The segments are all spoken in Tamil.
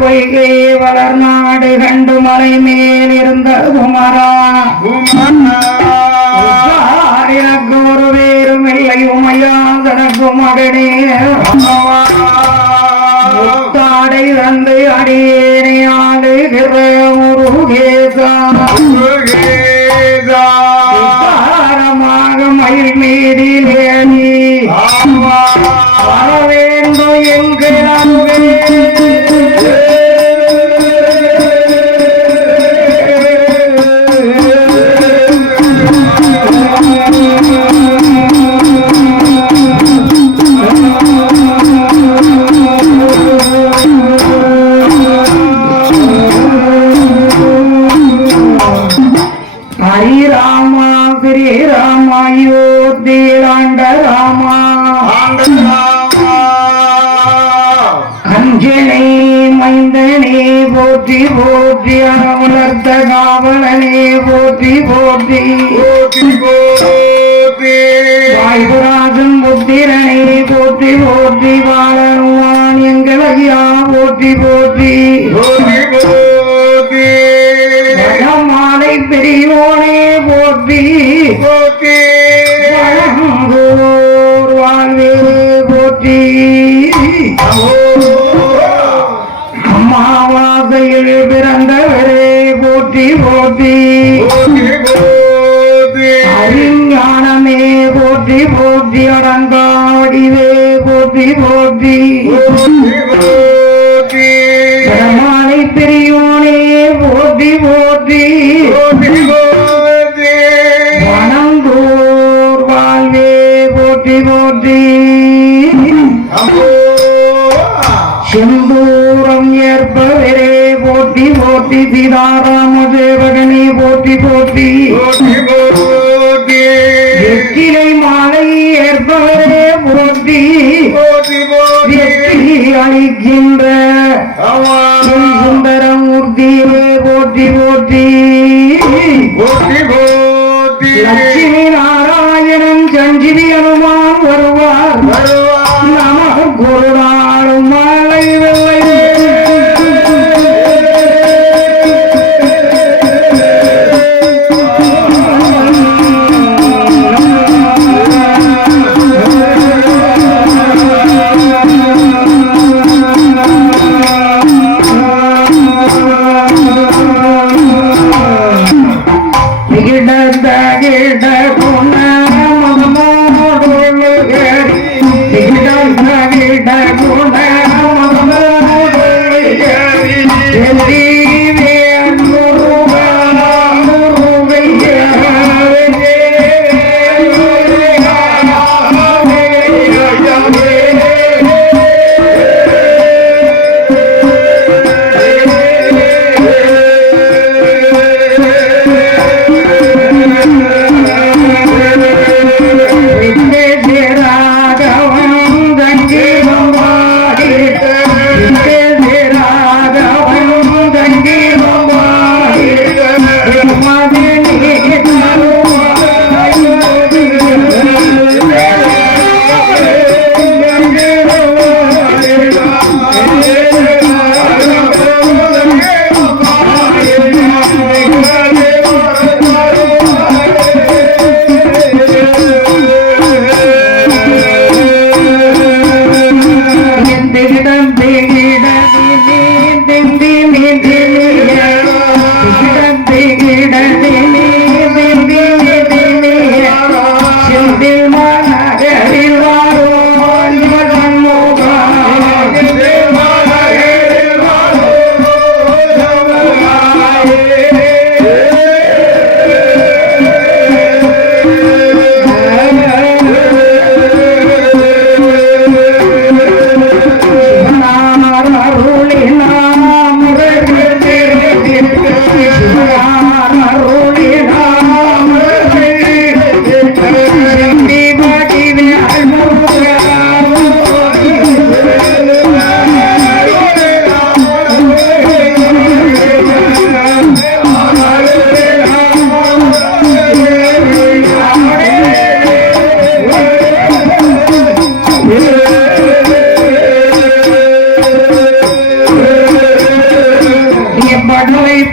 பொய்கை வளர் நாடு கண்டு மலை மேல் இருந்த குமரா எனக்கு ஒரு வேறும் இல்லை உமையா தனக்கு மகனே முத்தாடை தந்து அடியேனை ஆளுகிற முருகேசாரமாக மயில் மீதில் ஏறி வர வேண்டும் என்கிறான் அயோத்தியிலாண்ட ராமா அஞ்சனை மைந்தனே போற்றி போற்றி அறமுலர்த்த காவலனே போற்றி போற்றி வாய்புராஜன் புத்திரனே போற்றி போற்றி வாழனுவான் எங்களையா போற்றி போற்றி மாலை பெரியோனே போற்றி போற்றி வாழ்வே போற்றி அம்மாவாசையில் பிறந்தவரே போற்றி போற்றி அறிஞானமே போற்றி போற்றி அடங்காடிவே போற்றி போற்றி மாலை பெரியோனே போற்றி போற்றி வணங்கூர் வாழ்வே போற்றி போற்றி செந்தூரம் ஏற்பவரே போற்றி போற்றி சீதாராம சேவகனே போற்றி போற்றி எட்டிலை மாலை ஏற்பவரே போற்றி அளிக்கின்ற சுந்தரமூர்த்தியே போற்றி போற்றி லட்சுமி நாராயணன் சஞ்சீவி அனுமான் வருவார் நமக்கு குருநாளும் மாலை வெள்ளை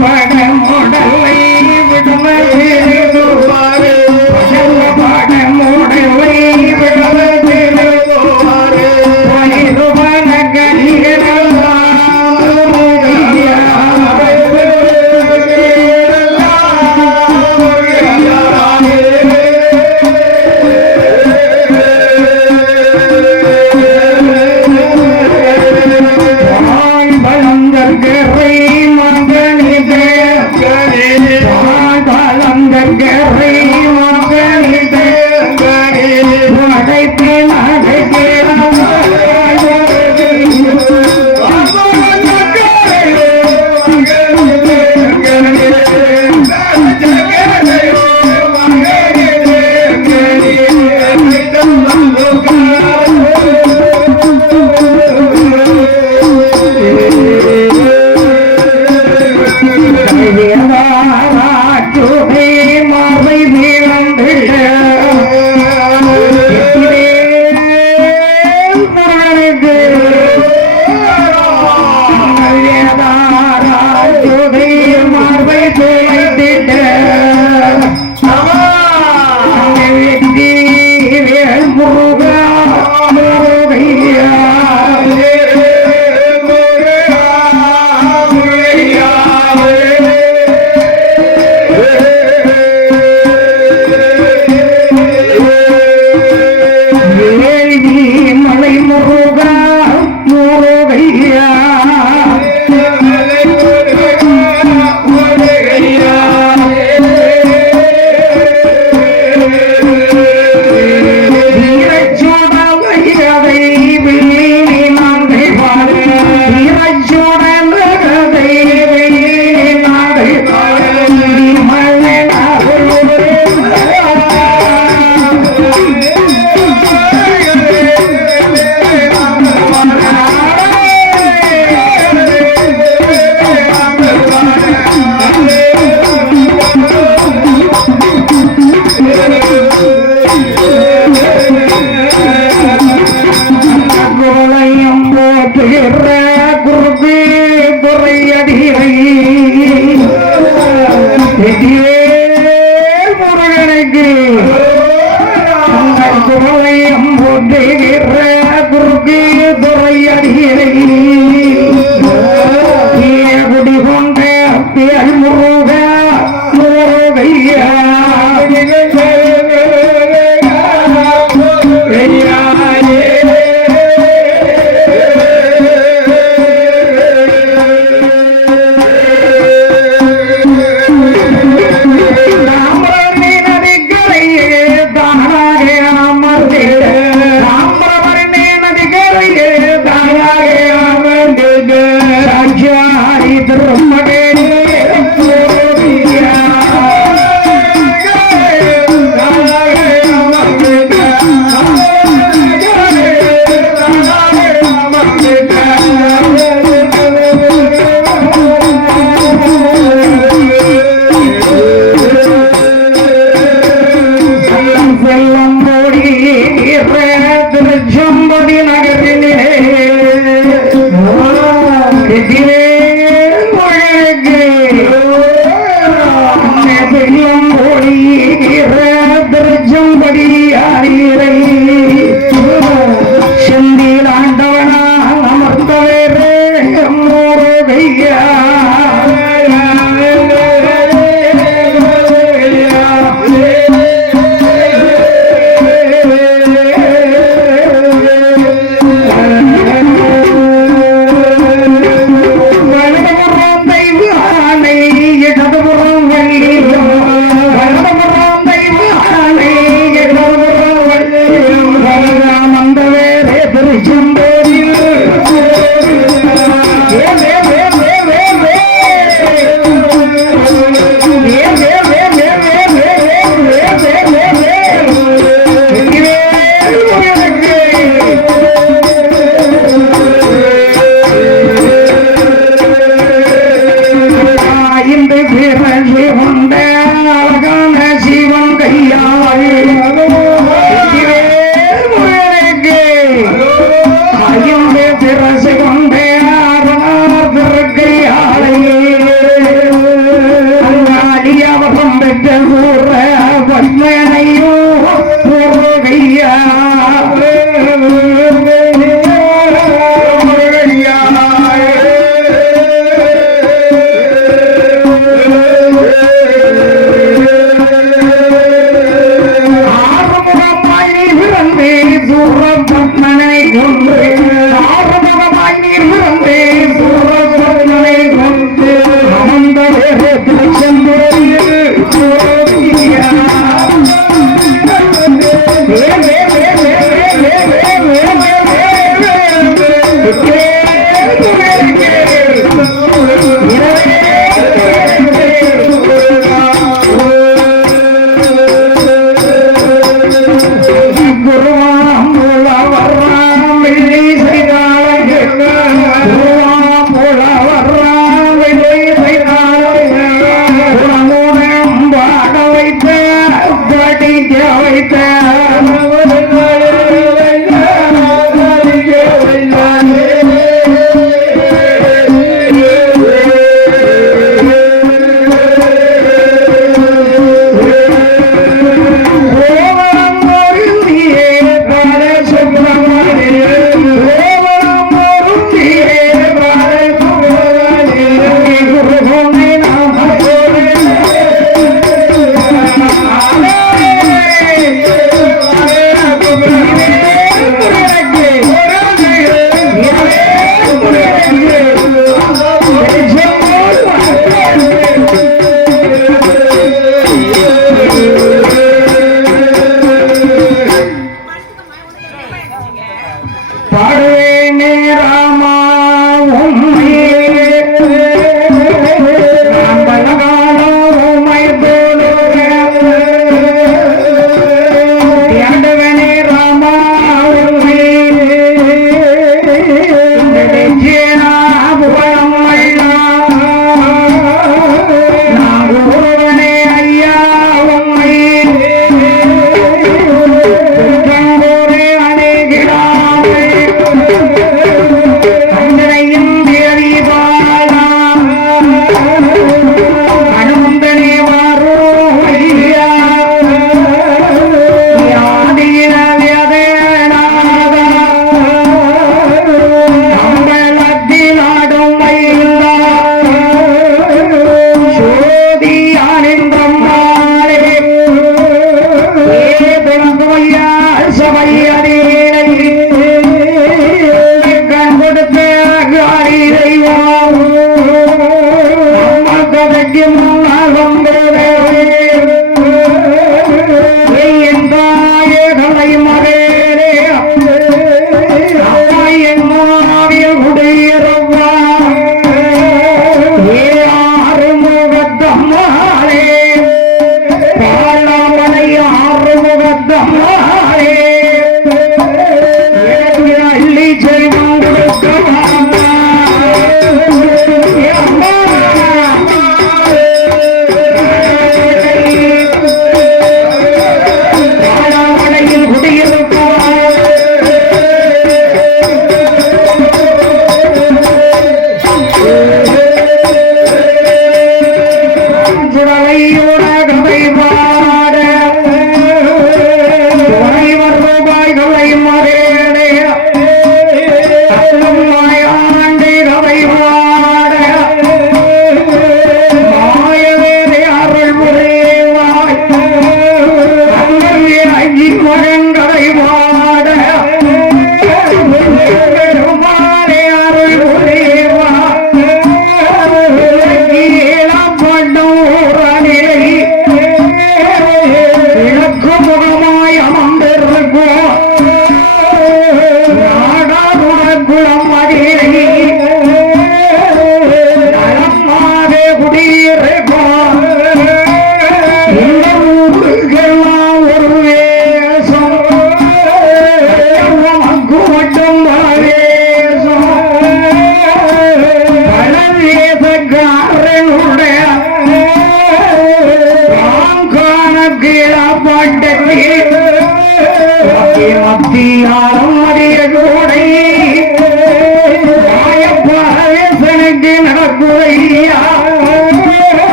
படமுடலை விடுவது படமுடலை விடுவது நிறுவன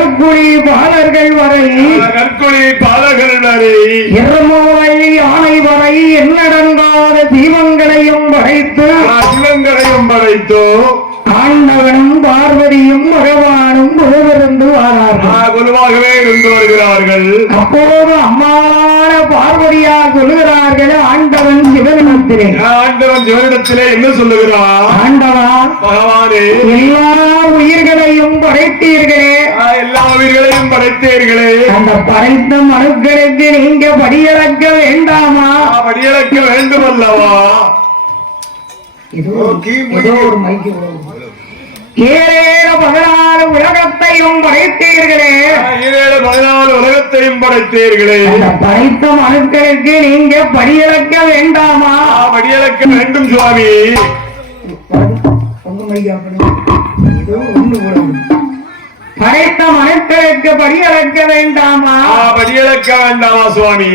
கருக்குழி பாலர்கள் வரை கற்குழி பாலர்கள் வரை இரமோவை யானை வரை எண்ணடங்காத தீபங்களையும் படைத்து சிவங்களையும் படைத்தோ ஆண்டவனும் பார்வதியும் பகவானும் குருவிருந்து வாரார்கள். குருவாகவே இருந்து வருகிறார்கள். அப்போது அம்மான பார்வதியா சொல்லுகிறார்கள், ஆண்டவன் சிவனிடத்திலே ஆண்டவன் சிவனிடத்திலே என்ன சொல்லுகிறார்? ஆண்டவா பகவானே, எல்லா உயிர்களையும் படைத்தீர்களே, எல்லா உயிர்களையும் படைத்தீர்களே, அந்த படைத்த மனுக்களுக்கு நீங்க படியிறக்க வேண்டாமா? படியிறக்க வேண்டும் அல்லவா? ஏதோ ஒரு மைக்கு 7 உலகத்தையும் படைத்தீர்களே, 14 உலகத்தையும் படைத்தீர்களே, படைத்த மனுக்களுக்கு நீங்க படியிறக்க வேண்டாமா? படியிறக்க வேண்டும் சுவாமி. படைத்த மனுக்களுக்கு படியிறக்க வேண்டாமா? படியிறக்க வேண்டாமா சுவாமி?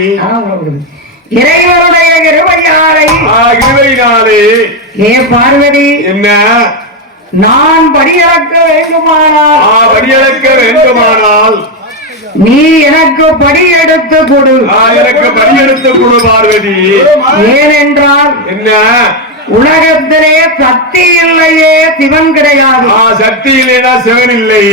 இறைவனுடைய கிருபையாலை கிருபையினாலே ஏ பார்வதி, என்ன நான் படியிறக்க வேண்டுமானால் படியிறக்க வேண்டுமானால் நீ எனக்கு படி எடுத்து கொடு. எனக்கு படி எடுத்து கொடு பார்வதி. ஏனென்றால் என்ன உலகத்திலே சக்தி இல்லையே சிவன் கிடையாது. சக்தி இல்லைனா சிவன் இல்லை,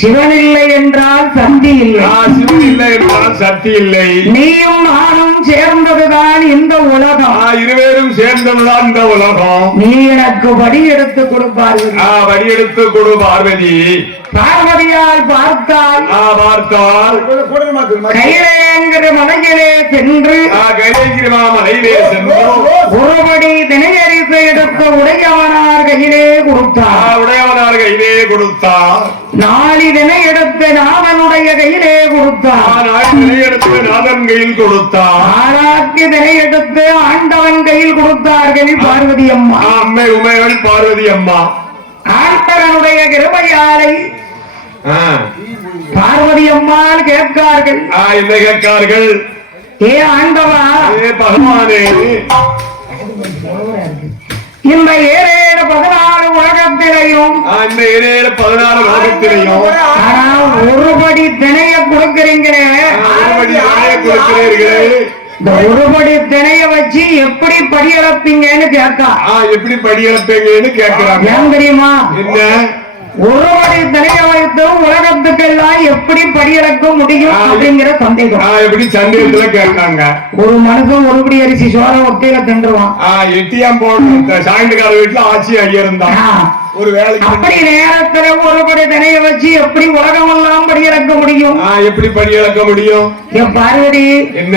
சிவன் இல்லை என்றால் சக்தி இல்லை, சிவன் இல்லை என்றால் சக்தி இல்லை. நீயும் நானும் சேர்ந்ததுதான் இந்த உலகம், இருவேரும் சேர்ந்ததுதான் இந்த உலகம். நீ எனக்கு படி எடுத்து கொடுப்பார்கள். படி எடுத்து கொடு பார்வதி. பார்வதியால் பார்த்தால் கையிலேங்கிற மலையிலே சென்று மலையிலே சென்று ஒருபடி தினையரிசை எடுத்த உடையவனார் கையிலே கொடுத்தார். உடையவனார் கையிலே கொடுத்தார். நாளிதனை எடுத்து நாதனுடைய கையிலே கொடுத்தார். எடுத்து நாதன் கையில் கொடுத்தார். ஆராய்ச்சி தினை எடுத்து ஆண்டவன் கையில் கொடுத்தார்கள் பார்வதி அம்மா. அம்மை உமையவள் பார்வதி அம்மா. ஆண்டவனுடைய கிருபையாலை பார்வதி அம்மாள் கேட்கார்கள். என்ன கேட்கார்கள்? ஏ ஆண்டவா, பகவானே, இந்த 14 உலகத்திலையும் இந்த 14 உலகத்திலையும் ஒருபடி தினைய கொடுக்கிறீங்களே, கொடுக்கிறீர்களே, இந்த ஒருபடி தினைய வச்சு எப்படி படியளப்பீங்கன்னு கேட்டா, எப்படி படியளப்பீங்கன்னு கேட்கிறாங்க. ஏன் தெரியுமா? என்ன ஒருபடி தினைய வைத்து உலகத்துக்கெல்லாம் எப்படி படியளக்க முடியும் அப்படிங்கிற சந்தேகம். எப்படி சந்தேகத்துல கேட்டாங்க. ஒரு மனுஷன் ஒருபடி அரிசி சோழ ஒத்தையில தின்றுவான். எட்டியாம் போன சாயந்தகால வீட்டுல ஆட்சி ஐயா இருந்தான். ஒரு வேலை அப்படி நேரத்துல ஒருபடி தினைய வச்சு எப்படி உலகம் எல்லாம் படியளக்க முடியும்? எப்படி படியளக்க முடியும்? என் பார்வதி, என்ன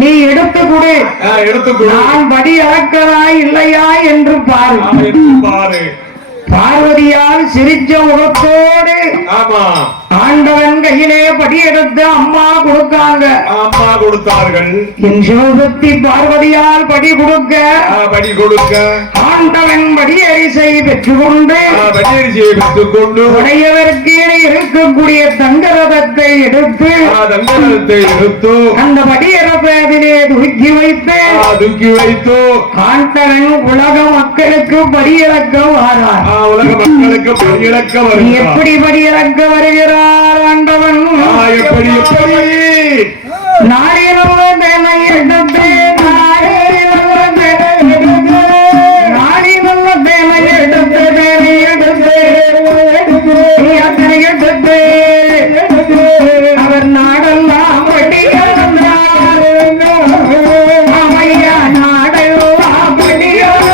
நீ எடுத்து கொடு, எடுத்து கொடு, நான் படி அளக்கிறா இல்லையா என்று பாரு. பாரு. பார்வதியால் சிரிச்ச முகத்தோடு ஆண்டவன் கையிலே படி எடுத்து அம்மா கொடுத்தாங்க. அம்மா கொடுத்தார்கள். என் சிவசக்தி பார்வதியால் படி கொடுக்க ஆண்டவன் படியரிசை பெற்றுக்கொண்டு உடையவருக்கு இருக்கக்கூடிய தங்கரதத்தை எடுத்து அந்த படியரசத்திலே தூக்கி வைத்து ஆண்டவன் உலக மக்களுக்கு படியிறக்க வாரார். உலக மக்களுக்கு படியிறக்க வருகிறார். எப்படி படியிறக்க வருகிறார் ஆண்டவன்? எப்படி நாடினவ மேலை எடுத்து நாடி நல்ல மேலை எடுத்து அவர் நாடெல்லாம் படிக்கிறார். அவையா நாடெல்லாம் படிக்கிறார்.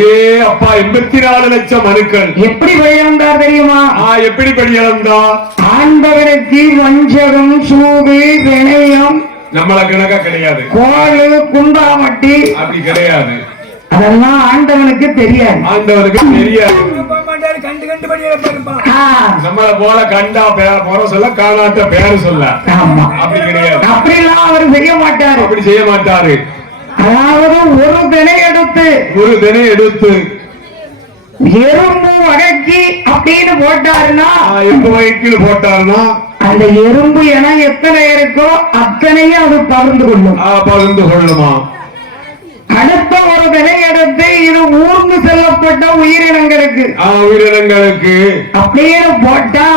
ஏ அப்பா 84 லட்சம் மனுக்கள் எப்படி வெளியாண்டார் தெரியுமா? எப்படி படி இழந்தார்? ஆண்டவனுக்கு வஞ்சகம், சூது, வினயம், நம்மள கணக்கா கிடையாது. கோளு, குண்டாமட்டி அப்படி கிடையாது. அதெல்லாம் ஆண்டவனுக்கு தெரியாது. ஆண்டவனுக்கு தெரியாது. கண்டு கண்டு படி இழப்பாருப்பா. நம்மள போல கண்டா போற சொல்ல காணாட்ட பேரு சொல்ல. ஆமா, அப்படி கிடையாது. அப்படிலாம் அவர் செய்ய மாட்டாரு. அப்படி செய்ய மாட்டாரு. அதாவது ஒரு தினை எடுத்து எறும்பு வடக்கி அப்படின்னு போட்டாருன்னா, எங்க வயிற்றில் போட்டாருன்னா அந்த எறும்பு என எத்தனை இருக்கோ அத்தனையும் அது பகிர்ந்து கொள்ளும். பகிர்ந்து கொள்ளுமா? அடுத்த ஒரு தினை எடுத்து இது ஊர்ந்து செல்லப்பட்ட உயிரினங்களுக்கு அப்படின்னு போட்டா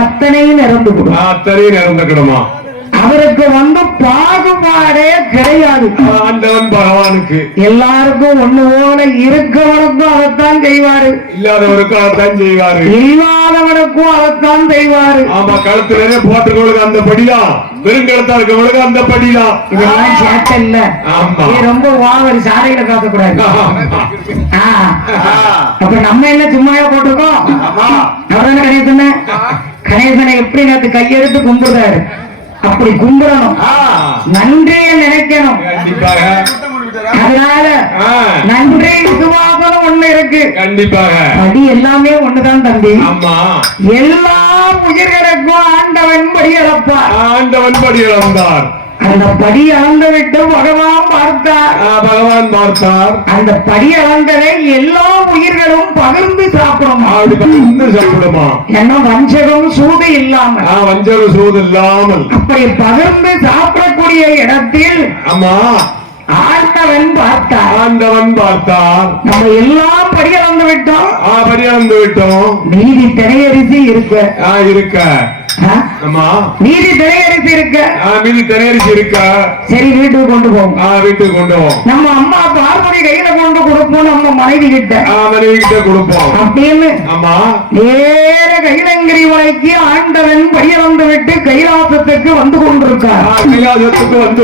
அத்தனையும் நிறந்துக்கிடுமா? அவருக்கு பாகுபாடே கிடையாது. ஆண்டவன் பகவானுக்கு எல்லாருக்கும் ஒண்ணு போல இருக்கவனுக்கும் அதைத்தான் செய்வாரு, இல்லாதவருக்கும் அதைத்தான் செய்வாரு, இல்லாதவனுக்கும் அதைத்தான் செய்வாரு. ஆமா, கழுத்துல போட்டுக்கொள்ளுக்கு அந்த படிதான், வெறுங்கழுத்தா இருக்கவங்களுக்கு அந்த படிதான். இதெல்லாம் சேட்டை இல்ல. ரொம்ப வாவரி சாலையில காக்கக்கூடாது. அப்ப நம்ம என்ன சும்மாவே போட்டிருக்கோம்? அவர்தானே கணேசனை எப்படி நேற்று கையெடுத்து கும்பிடுறாரு, அப்படி கும்பிடணும், நன்றியை நினைக்கணும். அதனால நன்றி விசுவாசம் ஒண்ணு இருக்கு. கண்டிப்பாக படி எல்லாமே ஒண்ணுதான் தம்பி. எல்லா உயிர்களுக்கும் ஆண்டவன் படி அளப்பார். ஆண்டவன் படி அளந்தார். அந்த படி அளந்து விட்டு பகவான் பார்த்தார். அந்த படி அளந்ததை எல்லா உயிர்களும் பகிர்ந்து சாப்பிடுமா? என்ன வஞ்சகம், சூது இல்லாமல். அப்படி பகிர்ந்து சாப்பிடக்கூடிய இடத்தில் ஆண்டவன் பார்த்தார். நம்ம எல்லாம் படி அளந்து விட்டோம். நீதி திரையரிசி இருக்க நீதி திரையரிசி இருக்க. சரி, வீட்டுக்கு கொண்டு போவோம். நம்ம அம்மா பார்வதி கையில கொண்டு கொடுப்போம், நம்ம மனைவி கிட்ட கொடுப்போம் அப்படின்னு நேர கைலங்கிரி மலைக்கு ஆண்டவன் படியளந்து விட்டு கைலாசத்துக்கு வந்து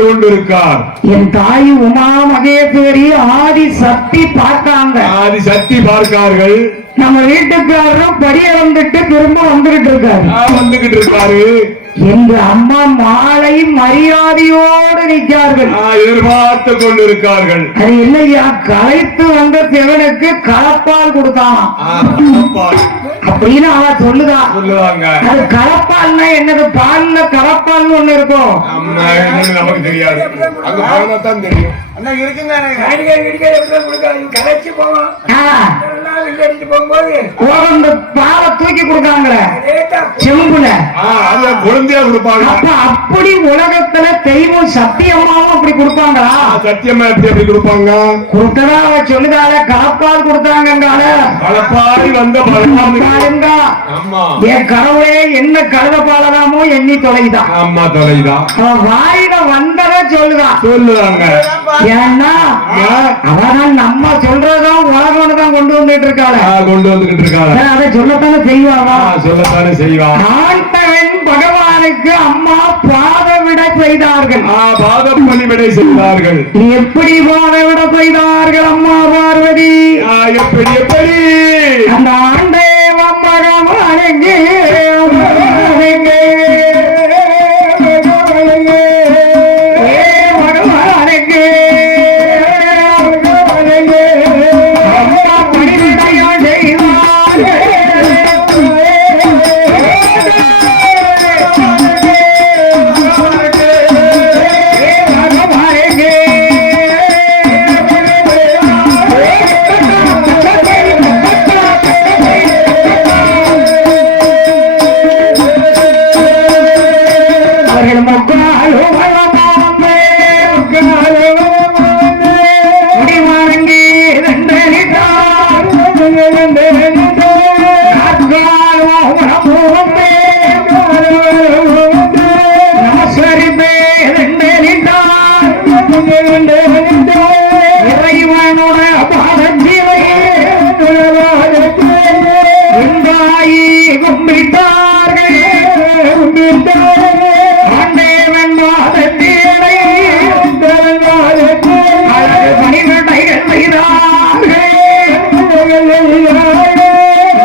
கொண்டிருக்கார். என் தாய் உமா மகேஸ்வரி ஆதி சக்தி பார்க்கார்கள். நம்ம வீட்டுக்காரரும் படி அளந்துட்டு திரும்ப வந்துகிட்டு இருக்காரு. எங்க அம்மா மாலை மரியாதையோடு நிற்கார்கள், எதிர்பார்த்து கொண்டிருக்கார்கள். அது இல்லையா, களைத்து வந்த சிவனுக்கு களப்பால் கொடுத்தான் அப்படின்னு அவ சொல்லுவாங்க. அது களப்பால்னா என்னது? பால்ல களப்பால் ஒண்ணு இருக்கும், நமக்கு தெரியாது. தெரியும். தூக்கி கொடுக்காங்களே செம்புல, அப்படி உலகத்துல தெய்வம் சத்தியமாவும் அப்படி கொடுப்பாங்களா? சத்தியமா எப்படி கொடுப்பாங்க? கொடுத்ததா அவ சொல்லுதால களப்பால் கொடுத்தாங்க. என் கடவுளே என்ன கழுத பாலதாமோ எண்ணி தொலைதான். அவன் வாயில வந்தத சொல்லுதாங்க. ஏன்னா அவன் நம்ம சொல்றதான் உலகம் தான் கொண்டு வந்துட்டு இருக்காங்க. அதை சொல்லத்தானே செய்வான். ஆண்டவன் பகவானுக்கு அம்மா பாதவிட செய்தார்கள். எப்படி பாதவிட செய்தார்கள் அம்மா பார்வதி? எப்படி அந்த ஆண்டவன் பகவானுக்கு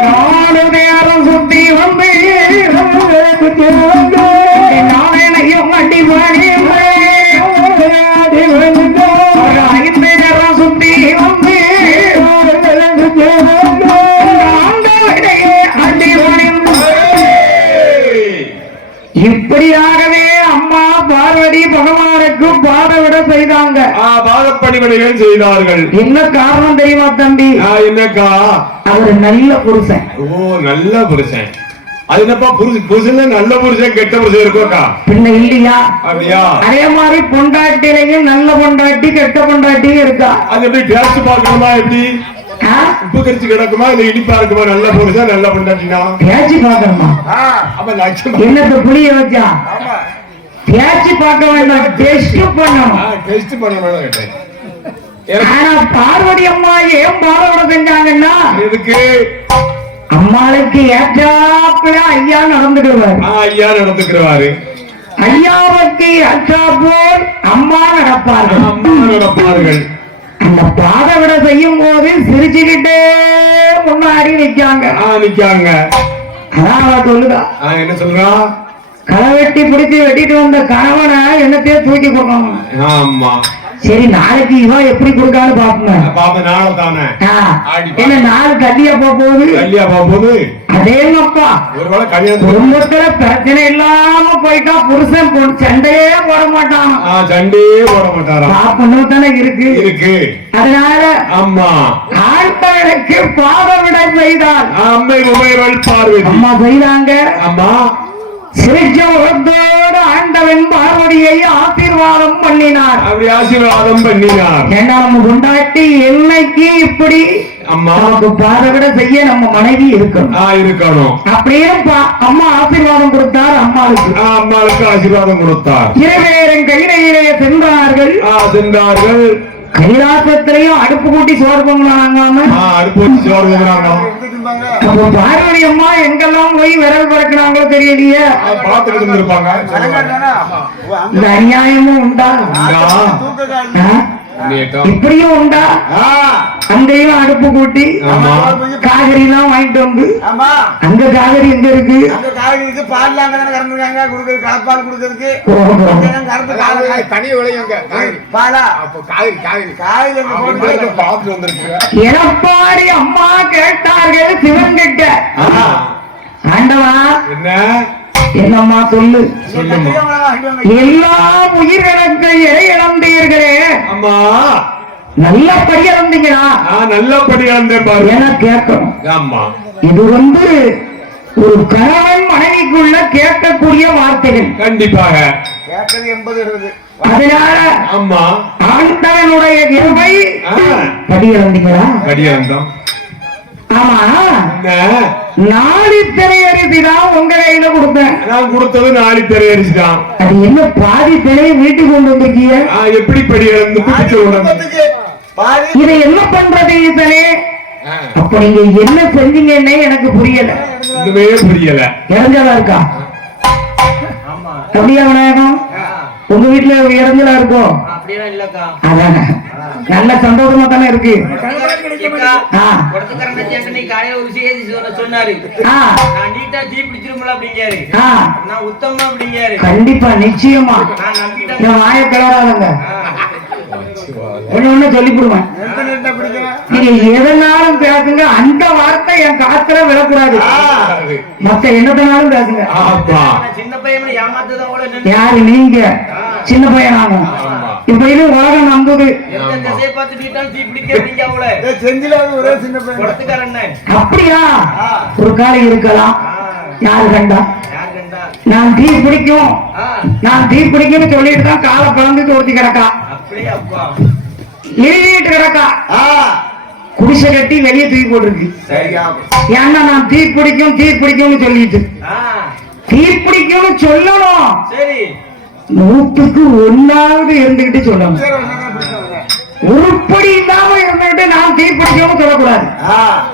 நாலு நேரம் சுத்தி வந்து நாளையும் அடி பாடி 5 நேரம் சுத்தி வந்து அடி இப்படியாகவே அம்மா பார்வதி பகவானுக்கு பாதவிட செய்தாங்க. பாதப்படிவிடைகள் செய்தார்கள். என்ன காரணம் தெரியுமா தம்பி? என்னக்கா? அவர் நல்ல புருஷன். ஓ, நல்ல புருஷன். அது என்னப்பா புருஷன் நல்ல புருஷன் கெட்ட புருஷன் இருக்கோக்கா? பின்ன இல்லையா? அப்படியா? அதே மாதிரி பொண்டாட்டிலையும் நல்ல பொண்டாட்டி கெட்ட பொண்டாட்டியும் இருக்கா. அது எப்படி டேஸ்ட் பார்க்கணுமா? எப்படி உப்பு கரிச்சு கிடக்குமா இல்ல இனிப்பா இருக்குமா? நல்ல புருஷன் நல்ல பொண்டாட்டினா பேச்சு பார்க்கணுமா? என்னத்த புளிய வச்சா பேச்சு பார்க்க வேண்டாம், டெஸ்ட் பண்ணணும். டெஸ்ட் பண்ணணும் கேட்டேன். ஆனா பார்வதி அம்மா ஏன் பாலோட செஞ்சாங்கன்னா, எதுக்கு? அம்மாளுக்கு ஏற்றாப்புல ஐயா நடந்துக்குவாரு. ஐயா நடந்துக்கிறாரு. ஐயாவுக்கு ஏற்றாப்போல் அம்மா நடப்பார்கள். அம்மா நடப்பார்கள். அந்த பாதவிட செய்யும் போது சிரிச்சுக்கிட்டே முன்னாடி நிக்காங்க. நிக்காங்க. அதான் சொல்லுதா. என்ன சொல்றா? களை வெட்டி பிடிச்சி வெட்டிட்டு வந்த கணவனை என்னத்தையே தூக்கி கொடுக்கணும். ஆமா. சரி, நாளைக்கு இவன் எப்படி கொடுக்கான்னு பாப்போம். பாப்ப நாளை தானே. என்ன நாள் கல்லியா போகுது. அதேங்கப்பா, ஒருவேளை கல்யாணம் குடும்பத்துல பிரச்சனை இல்லாம போயிட்டா புருஷன் சண்டையே போட மாட்டான். சண்டையே போட மாட்டாரா? பாப்பணும் தானே இருக்கு. அதனால அம்மா ஆண்களுக்கு பாதவிட செய்தால் அம்மை உமையவள் பார்வதி அம்மா செய்தாங்க. அம்மா சிரிச்ச உலகத்தோடு ஆண்டவன் பார்வதியை ஆசீர்வாதம் பண்ணினார். அப்படி ஆசீர்வாதம் பண்ணினார். ஏன்னா நம்ம கொண்டாட்டி என்னைக்கு இப்படி அம்மா நமக்கு பாதவிட செய்ய நம்ம மனைவி இருக்கணும். அப்படியே அம்மா ஆசீர்வாதம் கொடுத்தார். அம்மாவுக்கு ஆசீர்வாதம் கொடுத்தார். இருவேறும் கையிலே சென்றார்கள். கைலாசத்திலையும் அடுப்பு கூட்டி சோறு பொங்கலாங்காம பார்வதி அம்மா எங்கெல்லாம் போய் விரல் பறக்கிறாங்களோ தெரியலையே. இந்த அநியாயமும் உண்டா? இப்படியும் உண்டா? அங்கேயும் அடுப்பு கூட்டி காய்கறி எல்லாம் வாங்கிட்டு வந்து, அங்க காய்கறி எங்க இருக்கு? எடப்பாடி அம்மா கேட்டார்கள் சிவன் கிட்ட, ஆண்டவா என்னம்மா சொல்லு, எல்லா உயிரிழந்து இறை இழந்தீர்களே, அம்மா நல்லபடி இழந்தீங்களா? நல்லபடி என கேட்கணும். ஆமா, இது ஒரு கணவன் மனைவிக்குள்ள கேட்கக்கூடிய வார்த்தைகள். கண்டிப்பாக அதனால அம்மா ஆண்டவனுடைய கிருபை படி இழந்தீங்களா? கடியாந்தம். ஆமா, நாளி திரையரிசி தான் உங்க கையில கொடுத்தேன். நான் கொடுத்தது நாளி திரையரிசி தான். அது என்ன பாதி திரையை வீட்டுக்கு கொண்டு வந்திருக்கீங்க? எப்படி படி இதை என்ன பண்றது ஈசனே? அப்ப நீங்க என்ன செஞ்சீங்கன்னு எனக்கு புரியல. இறஞ்சலா இருக்கா? அப்படியா விநாயகம்? உங்க வீட்டுல இறஞ்சலா இருக்கும்? அதான நல்ல சந்தோஷமா தானே இருக்கு. கண்டிப்பா நிச்சயமா வாய கிளறாங்க. ஒண்ணு சொல்லிவிடுவேன், நீங்க எதனாலும் பேசுங்க, அந்த வார்த்தை என் காத்துல விழக்கூடாது. மத்த என்னதனாலும் பேசுங்க. யாரு நீங்க? சின்ன பையனாகும். இப்ப இது உலகம் நம்புது. அப்படியா? ஒரு காலம் இருக்கலாம். யாரு கண்டா? நான் தீ பிடிக்கும், நான் தீ பிடிக்கும்னு சொல்லிட்டு தான் காலை பிளந்து ஒருத்தி கிடக்கா, எழுதிட்டு கிடக்கா, குடிசை கட்டி வெளியே தூக்கி போட்டிருக்கு. ஏன்னா நான் தீ பிடிக்கும்னு சொல்லிட்டு, தீ பிடிக்கும்னு சொல்லணும். 100க்கு 1 இருந்துகிட்டு சொல்லணும். உருப்படி இல்லாம இருந்துகிட்டு நான் தீ பிடிக்கும்னு சொல்லக்கூடாது.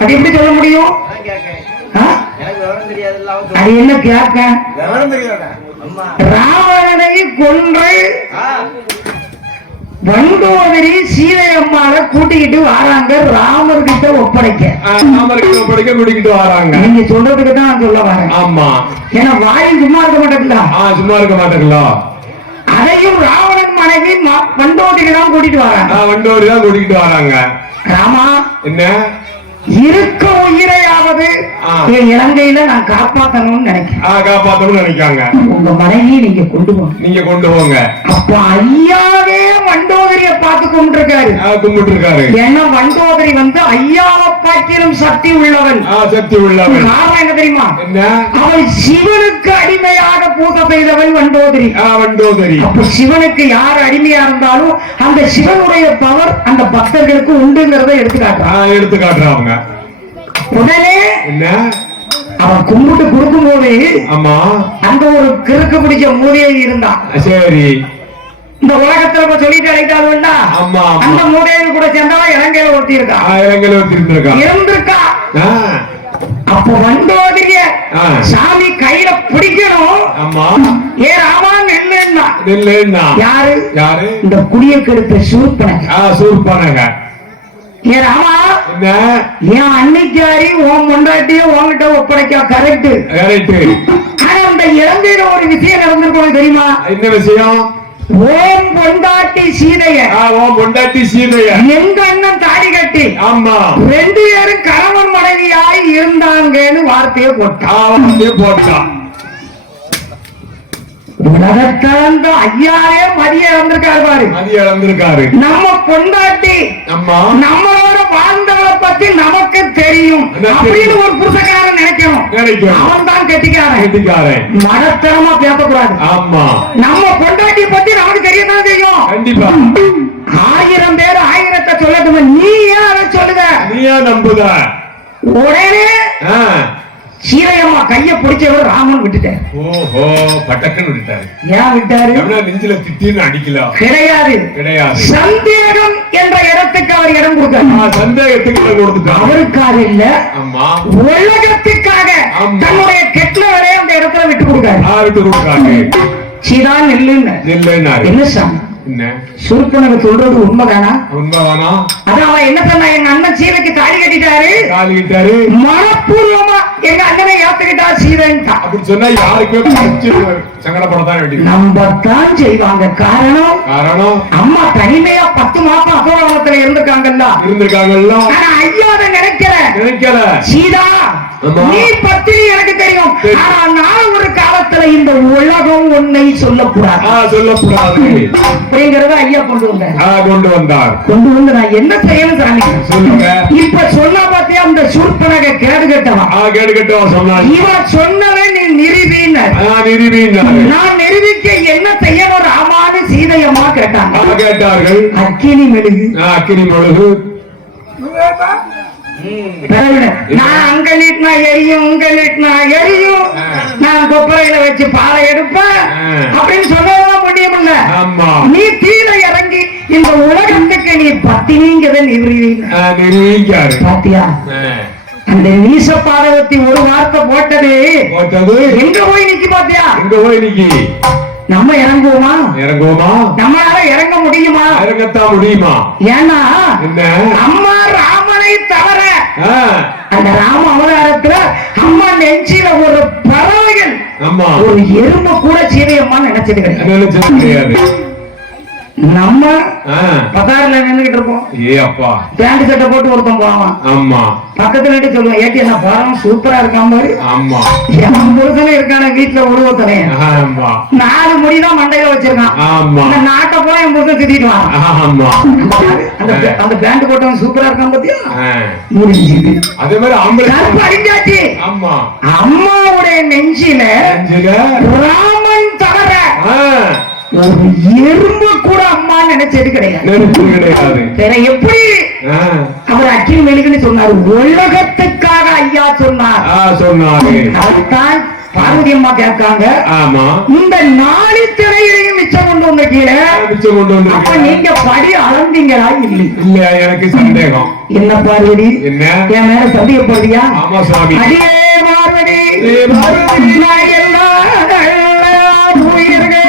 அது எப்படி சொல்ல முடியும்? அது என்ன கேட்க? ராவணனை கொன்று வண்டோதரி சீதை அம்மாவை கூட்டிக்கிட்டு வராங்க ராமர் கிட்ட ஒப்படைக்க. கூட்டிக்கிட்டு வராங்க. நீங்க சொல்றதுக்கு தான் நான் சொல்ல வரேன். ஆமா, ஏன்னா வாயில் சும்மா இருக்க மாட்டேங்களா? சும்மா இருக்க மாட்டேங்களா? அதையும் ராவணன் மனைவி வண்டோதரி தான் கூட்டிட்டு வராங்க. வண்டோதரி தான் கூட்டிக்கிட்டு வராங்க. ராமா, என்ன இருக்க உயிரையாவது இலங்கையில நான் காப்பாற்றணும்னு நினைக்கிறேன். காப்பாற்றணும்னு நினைக்காங்க. உங்க மனைவியை நீங்க கொண்டு போங்க. நீங்க கொண்டு போங்க. அப்ப ஐயாவே வண்டோதரிய பார்த்து கும்பிட்டு இருக்காரு. ஏன்னா வண்டோதரி ஐயாவை பார்க்கிலும் சக்தி உள்ளவன். சக்தி உள்ளவன். காரணம் என்ன தெரியுமா? என்ன? அவள் சிவனுக்கு அடிமையாக பூஜை செய்தவள் வண்டோதரி. வண்டோதரி. அப்ப சிவனுக்கு யார் அடிமையா இருந்தாலும் அந்த சிவனுடைய பவர் அந்த பக்தர்களுக்கு உண்டுங்கிறத எடுத்துக்காட்டுறாங்க. உடனே என்ன அவன் கும்பிட்டு கொடுக்கும் போது ஆமா அந்த ஒரு கிறுக்கு பிடிச்ச மூதையை இருந்தான். சரி, இந்த உலகத்துல சொல்லிட்டு அழைத்தாலும்டா அந்த மூதையில் கூட சேர்ந்தவன் இலங்கையில ஒருத்தி இருந்திருக்கா. அப்போ வண்டோதரிய சாமி கையில பிடிக்கணும். ஏ ராமா நெல்லுன்னா யாரு? இந்த குடியை கெடுத்த சூர்பனக. ஏ ராமா, என் அன்னைக்காரி உன் முண்டாட்டிய உன்கிட்ட ஒப்படைக்க. கரெக்ட். ஆனா அந்த இலங்கையில ஒரு விஷயம் நடந்திருக்கும் தெரியுமா? என்ன விஷயம்? ஓம் பொண்டாட்டி சீதைய எங்க அண்ணன் தாடி கட்டி. ஆமா, 2 பேரும் கணவன் மனைவியாய் இருந்தாங்கன்னு வார்த்தையை போட்டான். உலகத்தாந்த ஐயாவே மதிய இழந்திருக்காரு. நம்ம பொண்டாட்டி நம்மளோட வாழ்ந்தவரை பத்தி நமக்கு தெரியும் அப்படின்னு ஒரு புருஷக்காரன் நினைக்கணும். அவன் தான் கெட்டிக்காரன். மடத்தனமா பேசக்கூடாது. ஆமா, நம்ம பொண்டாட்டி பத்தி நமக்கு தெரியதான் தெரியும். கண்டிப்பா 1000 பேர் 1000 சொல்லட்டும், நீ ஏன் அதை சொல்லுத? நீ ஏன் நம்புத? உடனே சீரையம்மா கைய பிடிச்சவர் ராமன் விட்டுட்டாரு. ஓஹோ, பட்டக்கன் விட்டாரு. ஏன் விட்டாரு? நெஞ்சில திட்டின்னு அடிக்கல. கிடையாது. சந்தேகம் என்ற இடத்துக்கு அவர் இடம் கொடுத்தார். சந்தேகத்துக்கு இடம் கொடுத்தார். அவருக்காக இல்ல, உலகத்துக்காக தன்னுடைய கெட்டவரே அந்த இடத்துல விட்டு கொடுத்தாரு. சீதா நெல்லுன்னு என்ன சாமி? சுருக்கனுக்கு சொல்றது உண்மைதானா? அதான் அவன் என்ன சொன்னா, எங்க அண்ணன் சீதைக்கு தாலி கட்டிட்டாரு, மனப்பூர்வமா எங்க அண்ணனை ஏத்துக்கிட்டா சீதைன்ட்டா. அப்படி சொன்னா யாருக்குமே நம்பத்தான் செய்வாங்க. காரணம் அம்மா தனிமையா 10 மாசம் அசோகத்துல இருந்திருக்காங்கல்ல. ஆனா ஐயா அதை நினைக்கல. சீதா, நீ பத்தினி எனக்கு தெரியும். ஆனா நான் ஒரு காலத்துல இந்த உலகம் உன்னை சொல்லக்கூடாது அப்படிங்கறத ஐயா கொண்டு வந்தார். கொண்டு வந்து நான் என்ன செய்யணும் சாமி சொல்லுங்க. இப்ப சொன்னா பாத்தியா, அந்த சூர்பனக கேடு கட்டவன் சொன்னான். இவன் சொன்னதை நீ நிரூபின. நான் நிரூபிக்க என்ன செய்யணும் ராமான்னு சீதையம்மா கேட்டார்கள். அக்கினி மெழுகு நான் அங்க நீட்டினா எரியும், உங்க நீட்டினா எரியும், நான் கொப்பரையில வச்சு பாலை எடுப்பேன் அப்படின்னு சொல்லலாம் முடியுமில்ல. நீ தீர இறங்கி இந்த உலகத்துக்கு நீ பத்தினிங்கிறத நிரூபிக்காரு. பாத்தியா, அந்த நீச பாதவத்தி ஒரு வார்த்தை போட்டது எங்க போய் நிக்கி? பாத்தியா, எங்க போய் நிக்கி? நம்ம இறங்குவோமா? நம்மளால இறங்க முடியுமா? இறங்கத்தான் முடியுமா? ஏன்னா அம்மா ராமனை தவிர அந்த ராம அவதாரத்துல அம்மா நெஞ்சில ஒரு பறவைகள் ஒரு எறும்பு கூட சீதையம்மா நினைச்சது கிடையாது. நம்ம பத்தாறுல நின்றுகிட்டு இருப்போம். ஏ அப்பா, பேண்ட் சட்டை போட்டு ஒருத்தன் போவான். ஆமா, பக்கத்துல சொல்லுவேன், ஏட்டி என்ன பாரம் சூப்பரா இருக்கான் பாரு. ஆமா, என் புருஷனே இருக்கான வீட்டுல உருவத்தனே. ஆமா, 4 முடிதான் மண்டையில வச்சிருக்கான். ஆமா, இந்த நாட்டை போல என் புருஷன் திட்டிடுவான். ஆமா, அந்த பேண்ட் போட்டவன் சூப்பரா இருக்கான் பாத்தியா? முடிஞ்சது. அதே மாதிரி அடிஞ்சாச்சு. ஆமா, அம்மாவுடைய நெஞ்சில ராமன் தவிர ஒரு எறும்பு கூட அம்மா நினைச்சது கிடையாது. எப்படி அவர் அக்கினி மெழுகுன்னு சொன்னார்? உலகத்துக்காக ஐயா சொன்னாரு. அதுதான் பார்வதி அம்மா கேட்காங்க. ஆமா, இந்த 4 திரையிலையும் மிச்சம் கொண்டு வந்த கீழே அப்ப நீங்க படி அளந்தீங்களா? இல்ல, எனக்கு சந்தேகம். என்ன பார்வதி, என்ன என் மேல சந்தேகப்படுறியா? ஆமா சுவாமி. அடியே பார்வதி, உயிர்கள்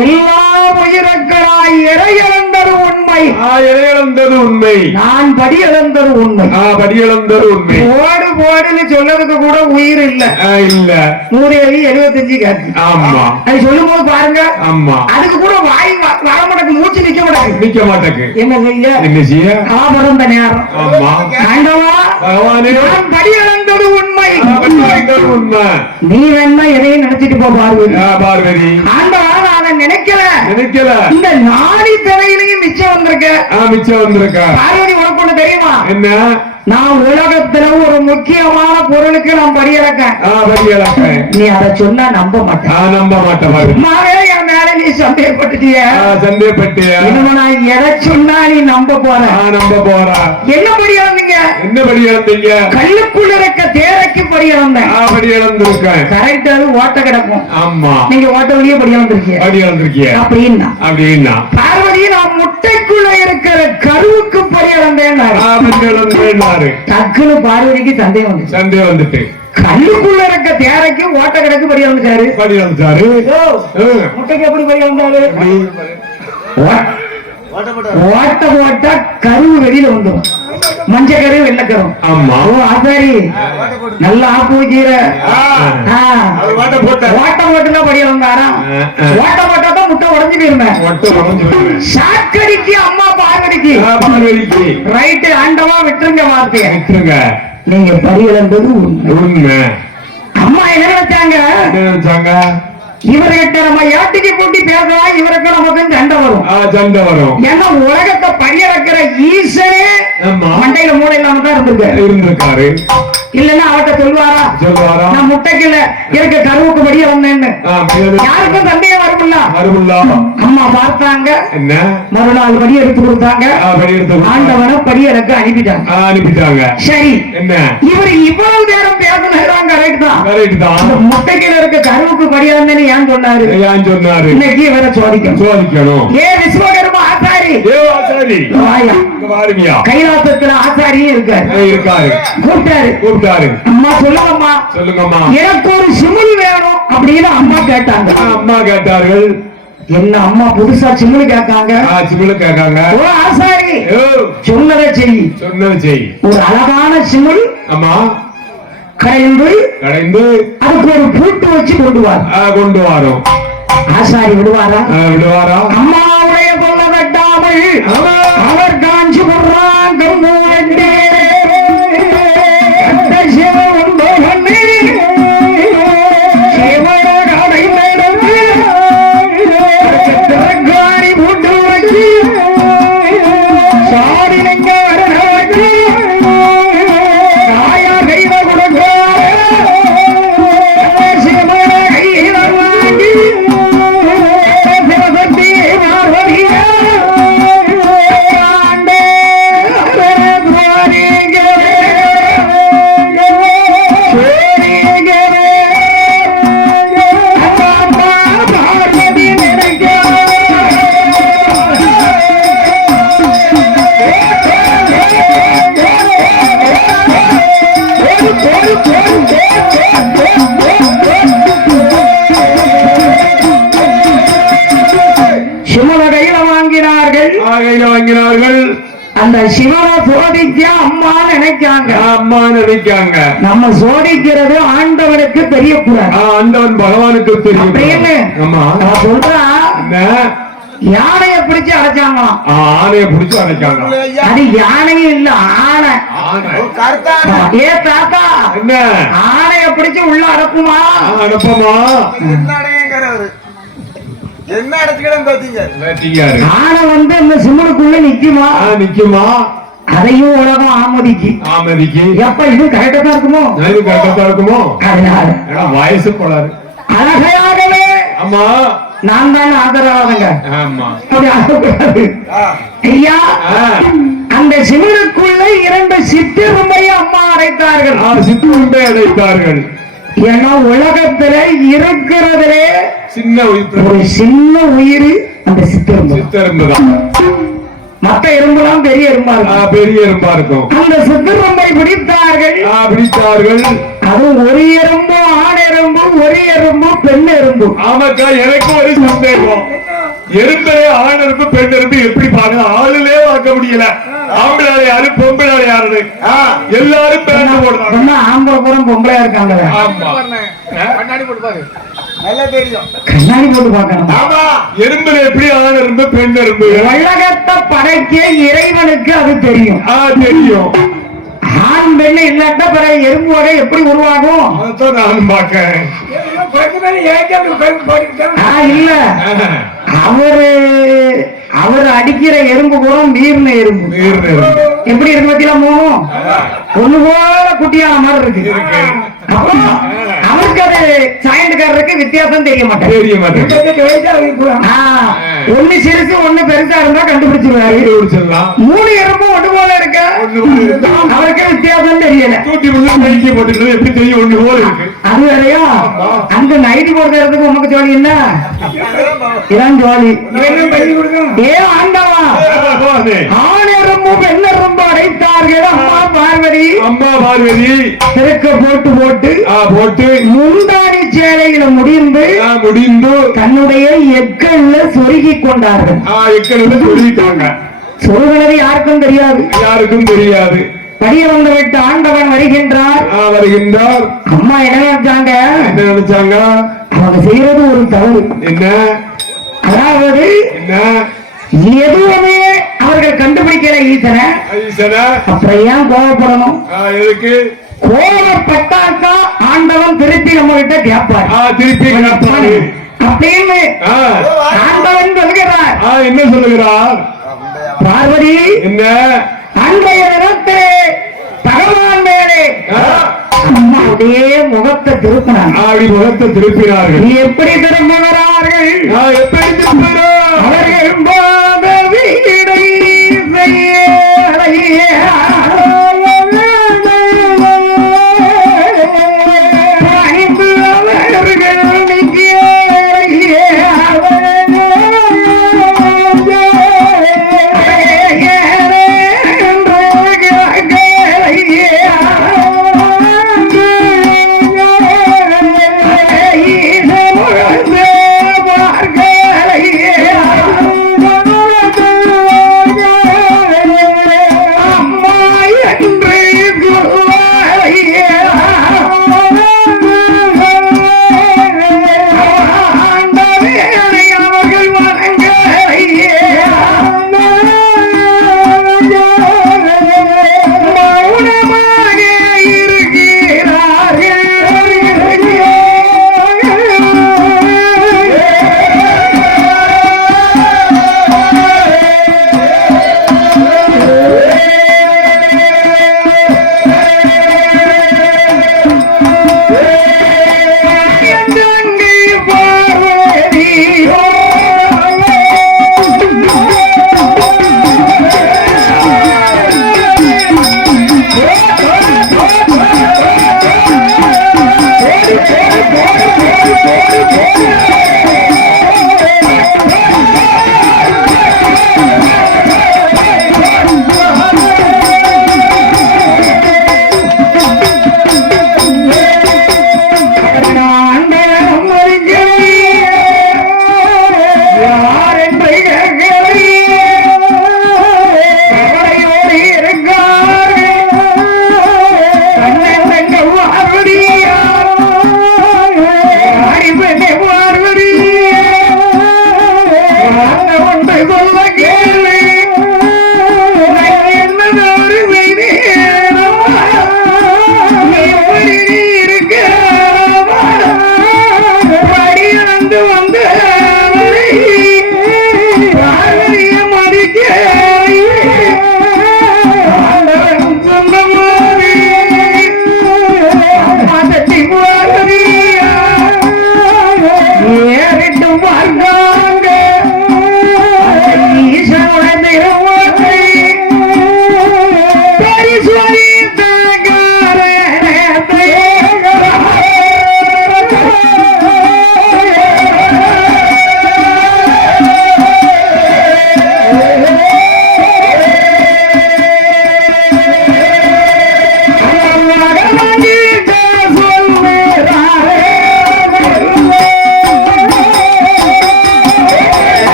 எல்லாம் உயிரக்களாய் இறையிழந்தது உண்மை. இறையிழந்தது உண்மை. நான் படியிழந்தது உண்மை. படியிழந்தது உண்மை. போடு போடுன்னு சொன்னதுக்கு கூட உயிர் இல்ல. இல்ல 175 கேட்டு. ஆமா. அது சொல்லும் போது பாருங்க. ஆமா. அதுக்கு கூட வாய் வர மாட்டேங்குது, மூச்சு நிக்க மாட்டேங்குது. நிக்க மாட்டேங்குது. என்ன செய்ய? என்ன செய்ய? ஆபரந்த நேரம். ஆமா. ஆண்டவா, பகவானே, நான் படியிழந்தது உண்மை. உண்மை. நீ வேணா எதையும் நினைச்சிட்டு போ பார்வதி. பார்வதி. ஆண்டவா, நான் அதை நினைக்கல. இந்த நாடி திரையிலையும் மிச்சம் வந்திருக்க. மிச்சம் வந்திருக்க. பார்வதி, உனக்கு ஒண்ணு தெரியுமா? என்ன? நான் உலகத்துல ஒரு முக்கியமான பொருளுக்கு நான் படியிறக்கேன். நீ அதை சொன்னா நம்ப மாட்டேன். நம்ப மாட்டேன். என் மேல நீ சந்தேகப்பட்டுட்டிய. சந்தேகப்பட்டிய. நான் எதை சொன்னா நீ நம்ப போற. நம்ப போற. என்ன படி இழந்தீங்க? என்ன படி இழந்தீங்க? கல்லுக்குள்ள இருக்க தேரைக்கு படி இழந்தேன். படி இழந்திருக்கேன். கரெக்ட். அது ஓட்ட கிடக்கும். ஆமா. நீங்க ஓட்ட வழியே படி இழந்திருக்கீங்க. படி இழந்திருக்கீங்க. அப்படின்னா பார்வதி, நான் முட்டைக்குள்ள இருக்கிற கருவுக்கு படி இழந்தேன். டக்குனு பார்வதிக்கு சந்தேகம் வந்துட்டு கல்லுக்குள்ள இருக்க தேரைக்கு ஓட்ட கிடக்கு படி இழந்துட்டாரு. முட்டைக்கு எப்படி படி இழந்தாரு? ஓட்ட போட்ட கருவு வெளியில வந்துடும். மஞ்சள் கரு வெள்ளக்கரும். ஆமா. ஆசாரி நல்லா ஆப்பு வைக்கிற ஓட்ட போட்டுதான் படி இழந்தாரா? ஓட்ட போட்டாதான் முட்டை உடஞ்சு போயிருந்தேன். சாக்கடிக்கு அம்மா பார்வதிக்கு ரைட்டு. ஆண்டவா, விட்டுருங்க வார்த்தைய. விட்டுருங்க. நீங்க படி இழந்தது உண்மை. அம்மா என்ன நினைச்சாங்க? இவர்கிட்ட நம்ம ஏட்டிக்கு கூட்டி பேசலாம், இவருக்கு நமக்கு சண்டை வரும். ஏன்னா உலகத்தை பணியிறக்கிற ஈசனே மண்டையில மூளை இல்லாம தான் இருந்திருக்காரு. இல்லன்னா அவர்கிட்ட சொல்லுவாரா? நான் முட்டைக்குள்ள இருக்க கருவுக்கு படிய வந்தேன்னு யாருக்கும் சந்தேகம் வரும்ல. அம்மா பார்த்தாங்க. என்ன? மறுநாள் படி எடுத்து கொடுத்தாங்க. ஆண்டவனை படியறக்க அனுப்பிட்டாங்க. சரி, என்ன இவர் இவ்வளவு நேரம் பேசினதான் கரெக்ட் தான். முட்டைக்குள்ள இருக்க கருவுக்கு படிய வந்தேன்னு ஏன் சொன்னாரு? இன்னைக்கு இவரை சோதிக்கணும். விஸ்வகர்மா ஆசாரி கைலாசத்துல ஆசாரியும் இருக்காரு. கூப்பிட்டாரு. அம்மா சொல்லுங்கம்மா, எனக்கு ஒரு சிமுல் வேணும் அப்படின்னு அம்மா கேட்டார்கள். என்ன அம்மா புதுசா சிமுல் கேட்காங்க? ஓ ஆசாரி, சொன்னதை செய். ஒரு அழகான சிமுல் கடைந்து அதுக்கு ஒரு பூட்டு வச்சு கொண்டு வரோம். ஆசாரி விடுவாரா? அம்மாவுடைய பொல்ல கட்டாமல் அவர் காஞ்சி போடுறாங்க. வாங்கினார்கள். அந்த சிவனை சோதிக்க அம்மா நினைக்காங்க. நம்ம சோதிக்கிறது ஆண்டவனுக்கு தெரியக்கூடாது. ஆண்டவன் பகவானுக்கு தெரியும். சொல்றா, யானைய பிடிச்சு அடைச்சாங்களாம். அது யானையும் இல்ல, ஆனை. ஏ தாத்தா, என்ன ஆனைய பிடிச்சு உள்ள அனுப்புமா? என்ன இடத்துக்கு ஆனை வந்து இந்த சிம்மனுக்குள்ள நிக்குமா? அதையும் உலகம் ஆமதிக்கு. எப்ப இது கரெக்டா தான் இருக்குமோ? அதனால வயசு போலாரு அழகையாகவே அம்மா நான் தான் ஆதரவாதங்க. ஐயா, அந்த சிவனுக்குள்ள 2 சிற்றுரும்பை அம்மா அடைத்தார்கள். ஏன்னா உலகத்துல இருக்கிறதுலே ஒரு சின்ன உயிர் அந்த சித்தெரும்பு தான். மத்த எறும்புலாம் பெரிய எறும்பா இருக்கும். அந்த சித்தெரும்பை பிடித்தார்கள். அது ஒரு எறும்பு ஆண் எறும்பு ஒரு எறும்பு பெண் எறும்பு. ஆமாக்கா எனக்கு ஒரு சந்தேகம். எறும்பு ஆண் எறும்பு பெண் எறும்பு எப்படி பாருங்க ஆளுலே பார்க்க முடியல. ஆம்பளை யாரு பொம்பளை யாரு எல்லாரும் பேண்ட் போடுறாங்க. ஆம்பளை பூரம் பொம்பளையா இருக்காங்க. கண்ணாடி போட்டு பாரு நல்லா தெரியும். கண்ணாடி போட்டு பார்க்கணும். ஆமா எறும்புல எப்படி ஆண் எறும்பு பெண் எறும்பு உலகத்தை படைக்க இறைவனுக்கு அது தெரியும். தெரியும். ஆண் பெண் இல்லாட்ட பிறகு எறும்பு வகை எப்படி உருவாகும் அதான் நானும் பார்க்கேன். இல்ல அவரு அடிக்கிற எறும்பு கூட நீர்ன எறும்பு எப்படி இருக்கு பத்தியா மூணும் ஒண்ணு போல குட்டியான மாதிரி இருக்கு. அவருக்கு அது சாயந்துக்காரருக்கு வித்தியாசம் தெரிய மாட்டேன். ஒண்ணு சிறுசு ஒண்ணு பெருசா இருந்தா கண்டுபிடிச்சிருவாரு. மூணு எறும்பும் ஒண்ணு போல இருக்க அவருக்கு வித்தியாசம் தெரியல. எப்படி தெரியும் ஒண்ணு போல இருக்கு. அது வேறையா அந்த நைட்டி போடுறதுக்கு உனக்கு ஜோலி என்ன இதான் ஜோலி. ஏன் ஆண்டவா ஆண் எறும்பு பெண் எறும்பு அடைத்தார்கள். அம்மா பார்வதி திருக்க போட்டு முந்தாடி சேலையில முடிந்து தன்னுடைய எக்கல்ல சொருகி கொண்டார்கள். சொருகினது யாருக்கும் தெரியாது. படிய வந்து விட்டு ஆண்டவன் வருகின்றார். அம்மா என்ன நினைச்சாங்க அவங்க செய்யறது ஒரு தவறு. என்ன அதாவது எதுவுமே அவர்கள் கண்டுபிடிக்கல ஈசனை. அப்புறம் ஏன் கோவப்படணும்? கோவப்பட்டாக்கா ஆண்டவன் திருப்பி நம்ம கிட்ட கேட்பார். அப்படின்னு ஆண்டவன் சொல்கிறார். என்ன சொல்லுகிறார்? பார்வதி என்ன அன்றைய தினத்திலே பகவான் மேலே அம்மாவுடைய முகத்தை திருப்பினார்கள். எப்படி திரும்புகிறார்கள்? அவர்கள் போத வீடை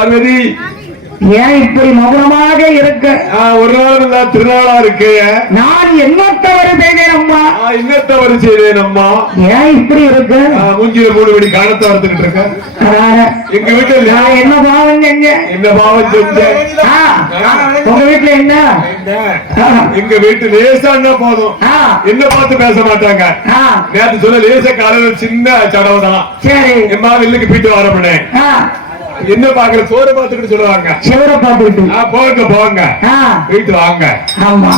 பார்வதி ஏன் இப்படி மௌனமாக இருக்க? ஒரு நாள் இல்ல திருநாளா இருக்கு. நான் என்ன தவறு செய்தேன் அம்மா? என்ன தவறு செய்தேன் அம்மா? ஏன் இப்படி இருக்கு? மூஞ்சில 3 மணி காணத்தை வளர்த்துக்கிட்டு இருக்க. எங்க வீட்டுல நான் என்ன பாவம் செஞ்ச? என்ன பாவம் செஞ்சேன்? உங்க வீட்டுல என்ன? எங்க வீட்டு லேசான்னா போதும், என்ன பார்த்து பேச மாட்டாங்க. நேற்று சொல்ல லேச காலையில சின்ன சடவு தான். சரி, எம்மா வில்லுக்கு போயிட்டு வரப்பனே என்ன பாக்குற சோறு பார்த்துக்கிட்டு சொல்லுவாங்க. சோற பார்த்துக்கிட்டு போங்க போங்க வீட்டு வாங்க. ஆமா,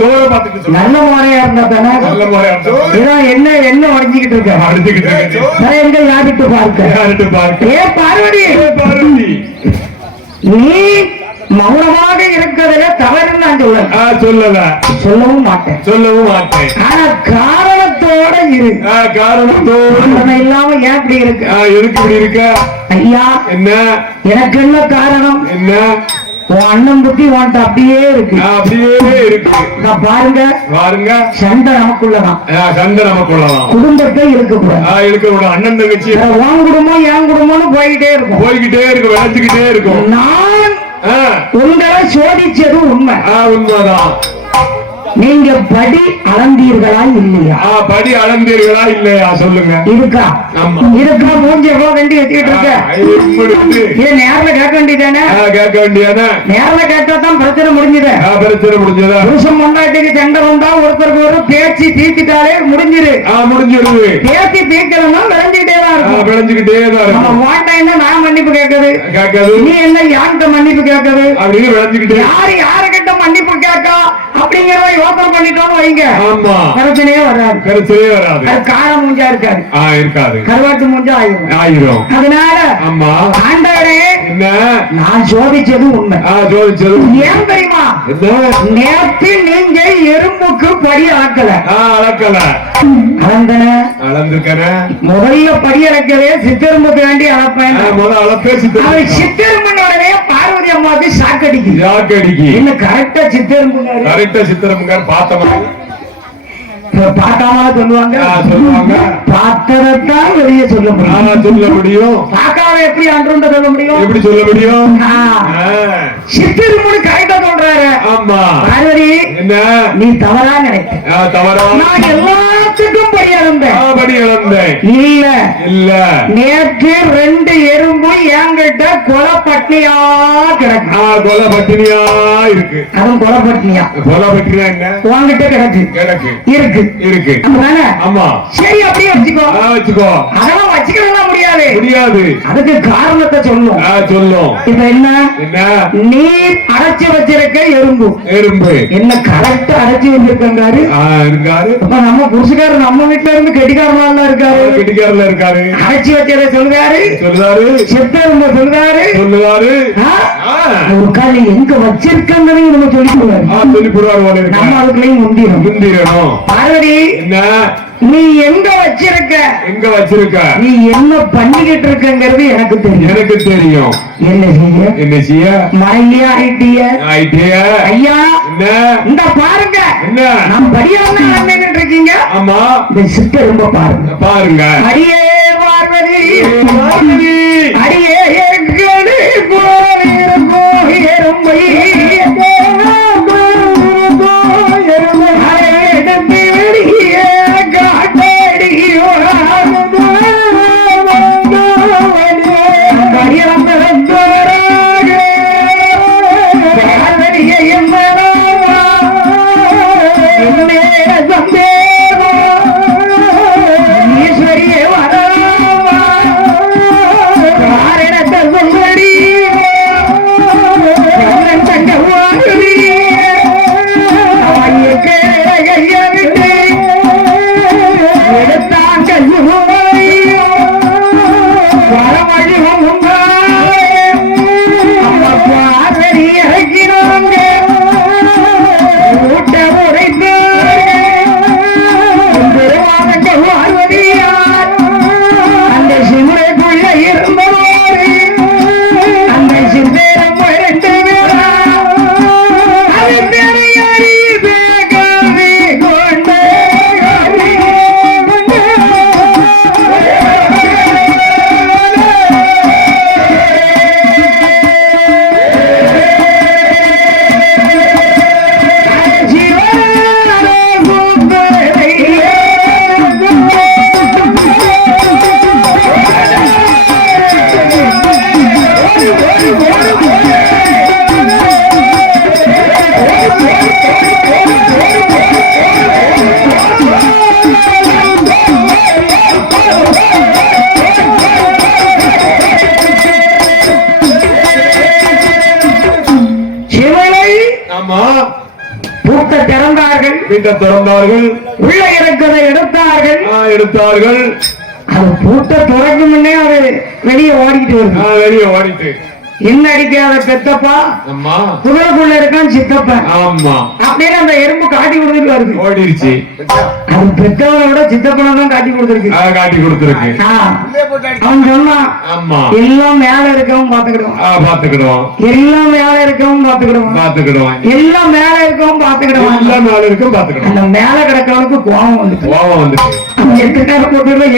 சோற பார்த்துக்கிட்டு நல்ல முறையா இருந்தா தானே. நல்ல முறையா என்ன என்ன உடஞ்சிக்கிட்டு இருக்க? அடிச்சுக்கிட்டு இருக்க. எங்க யார்கிட்ட பார்க்க? யார்கிட்ட பார்க்க? ஏ பார்வதி, பார்வதி நீ மௌனமாக இருக்கிறதுல தவறுன்னு நான் சொல்லல, சொல்லவும் மாட்டேன், சொல்லவும் மாட்டேன். ஆனா காரணத்தோட இரு. காரணத்தோட இல்லாம ஏன் இப்படி இருக்கு? எதுக்கு இப்படி இருக்க? ஐயா, என்ன எனக்கு என்ன காரணம்? என்ன? உன் அண்ணன் புத்தி உன்ட்ட அப்படியே இருக்கு. அப்படியே இருக்கு. நான் பாருங்க பாருங்க, சண்டை நமக்குள்ளதான். சண்டை நமக்குள்ளதான். குடும்பத்தை இருக்கக்கூடாது. இருக்கக்கூடாது. அண்ணன் தங்கச்சி உன் குடும்பம் என் குடும்பம்னு போய்கிட்டே இருக்கும். போய்கிட்டே இருக்கும், விளைஞ்சுக்கிட்டே இருக்கும். நான் உங்களை சோதிச்சது உண்மை. உண்மைதான். நீங்க படி அளந்தீர்களா இல்லையா? படி அளந்தீர்களா இல்லையா சொல்லுங்க. இருக்கா? இருக்கா? மூஞ்சி எவ்வளவு வேண்டி வச்சுக்கிட்டு இருக்க? இதை நேரில் கேட்க வேண்டியதானே? கேட்க வேண்டியதானே? நேரில் கேட்டாதான் பிரச்சனை முடிஞ்சது. பிரச்சனை முடிஞ்சதா? புருஷன் பொண்டாட்டிக்கு சண்டை வந்தா ஒருத்தருக்கு ஒரு பேச்சு தீர்த்துட்டாலே முடிஞ்சிரு. முடிஞ்சிருது. பேச்சு தீர்க்கலன்னா விளைஞ்சுக்கிட்டே தான் இருக்கும். விளைஞ்சுக்கிட்டே தான் இருக்கும். வாட்டாயின்னா நான் மன்னிப்பு கேட்கறது, கேட்கறது. நீ என்ன யார்கிட்ட மன்னிப்பு கேட்கறது அப்படின்னு விளைஞ்சுக்கிட்டே. யாருக்கிட்ட மன்னிப்பு கேட்கா அப்படிங்கிறத யோசனை பண்ணிட்டோம்னு வைங்க, பிரச்சனையே வராது. பிரச்சனையே வராது. கார மூஞ்சா இருக்காது. இருக்காது. கருவாட்டு மூஞ்சா ஆயிரும். அதனால அம்மா ஆண்டவரே, என்ன நான் சோதிச்சது உண்மை. சோதிச்சது ஏன் தெரியுமா? நேற்று நீங்க எறும்புக்கு படி அளக்கல. அளக்கல. அளந்துக்கன. முதல்ல படி அளக்கவே சித்தெரும்புக்கு வேண்டி அளப்பேன். முதல்ல அளப்பே சித்தெரும்புனோடனே பார்வதி அம்மாவுக்கு சாக்கடிக்கு. என்ன கரெக்டா சித்தரம்புகார் பார்த்தவங்க பார்க்காம சொல்லுவாங்க. பார்த்ததான் வெளியே சொல்ல முடியும். பார்க்காம எப்படி அன்று சொல்ல முடியும்? எப்படி சொல்ல முடியும்? சித்தெரும்புன்னு கரெக்டா சொல்றாரு. ஆமா பார்வதி, என்ன நீ தவறா நினைக்க. தவறா? நான் எல்லாத்துக்கும் படி இழந்தேன். இல்ல இல்ல, நேற்று 2 எறும்பு என்கிட்ட கொலை பட்டினியா கிடக்கு. கொலை பட்டினியா இருக்கு. அதுவும் கொலை பட்டினியா. கொலை பட்டினியா என்ன? உன்கிட்ட கிடக்கு இருக்கு. ஆமா, சரி அப்படியே வச்சுக்கோ. அதெல்லாம் வச்சுக்கலாம் முடியாது. அதுக்கு காரணத்தை சொல்லும். இப்ப என்ன? நீ அடைச்சு வச்சிருக்க எறும்பு என்ன கரெக்டா அடைச்சு வச்சிருக்காரு. நம்ம புருஷக்காரர் நம்ம வீட்டுல இருந்து கெட்டிக்காரமா இருக்காரு. அடைச்சு வச்சத சொல்றாரு. சித்தெரும்பு சொல்றாரு. உட்காந்து எங்க வச்சிருக்கங்களையும் நம்ம சொல்லிவிடுவாரு. நம்ம அதுக்குள்ளேயும் முந்திரும். பார்வதி, நீ எங்க வச்சிருக்க? நீ என்ன பண்ணிக்கிட்டு இருக்கங்கிறது எனக்கு தெரியும். என்ன செய்ய மழையா ஆயிட்டிய? ஐயா, இந்த பாருங்க, நம்ம படியாம நின்னுட்டு இருக்கீங்க. ஆமா, இந்த சித்தெரும்ப பாருங்க. அடியே பார்வதி, அடியே எங்களே போயிருக்கோ எறும்பை தங்க வீட்டை திறந்தார்கள். உள்ள இருக்கிறதை எடுத்தார்கள். அது பூட்ட துறக்கும் முன்னே அது வெளியே ஓடிட்டு என்ன அடிக்காத பெத்தப்பா குதிரைக்குள்ள இருக்கான் சித்தப்பா. அப்படின்னு அந்த எறும்பு காட்டி கொடுத்துட்டு வருது. ஓடிடுச்சு. அது பெத்தவனை விட சித்தப்பனை தான் காட்டி கொடுத்துருக்கு. அவன் சொன்னான் எல்லாம் மேல இருக்கவும் பாத்துக்கிடுவான், எல்லாம் மேல இருக்கவும் பாத்துக்கிடுவான், எல்லாம் மேல இருக்கவும் பாத்துக்கிடுவான். அந்த மேல கிடக்கிறவனுக்கு கோபம் வந்துட்டு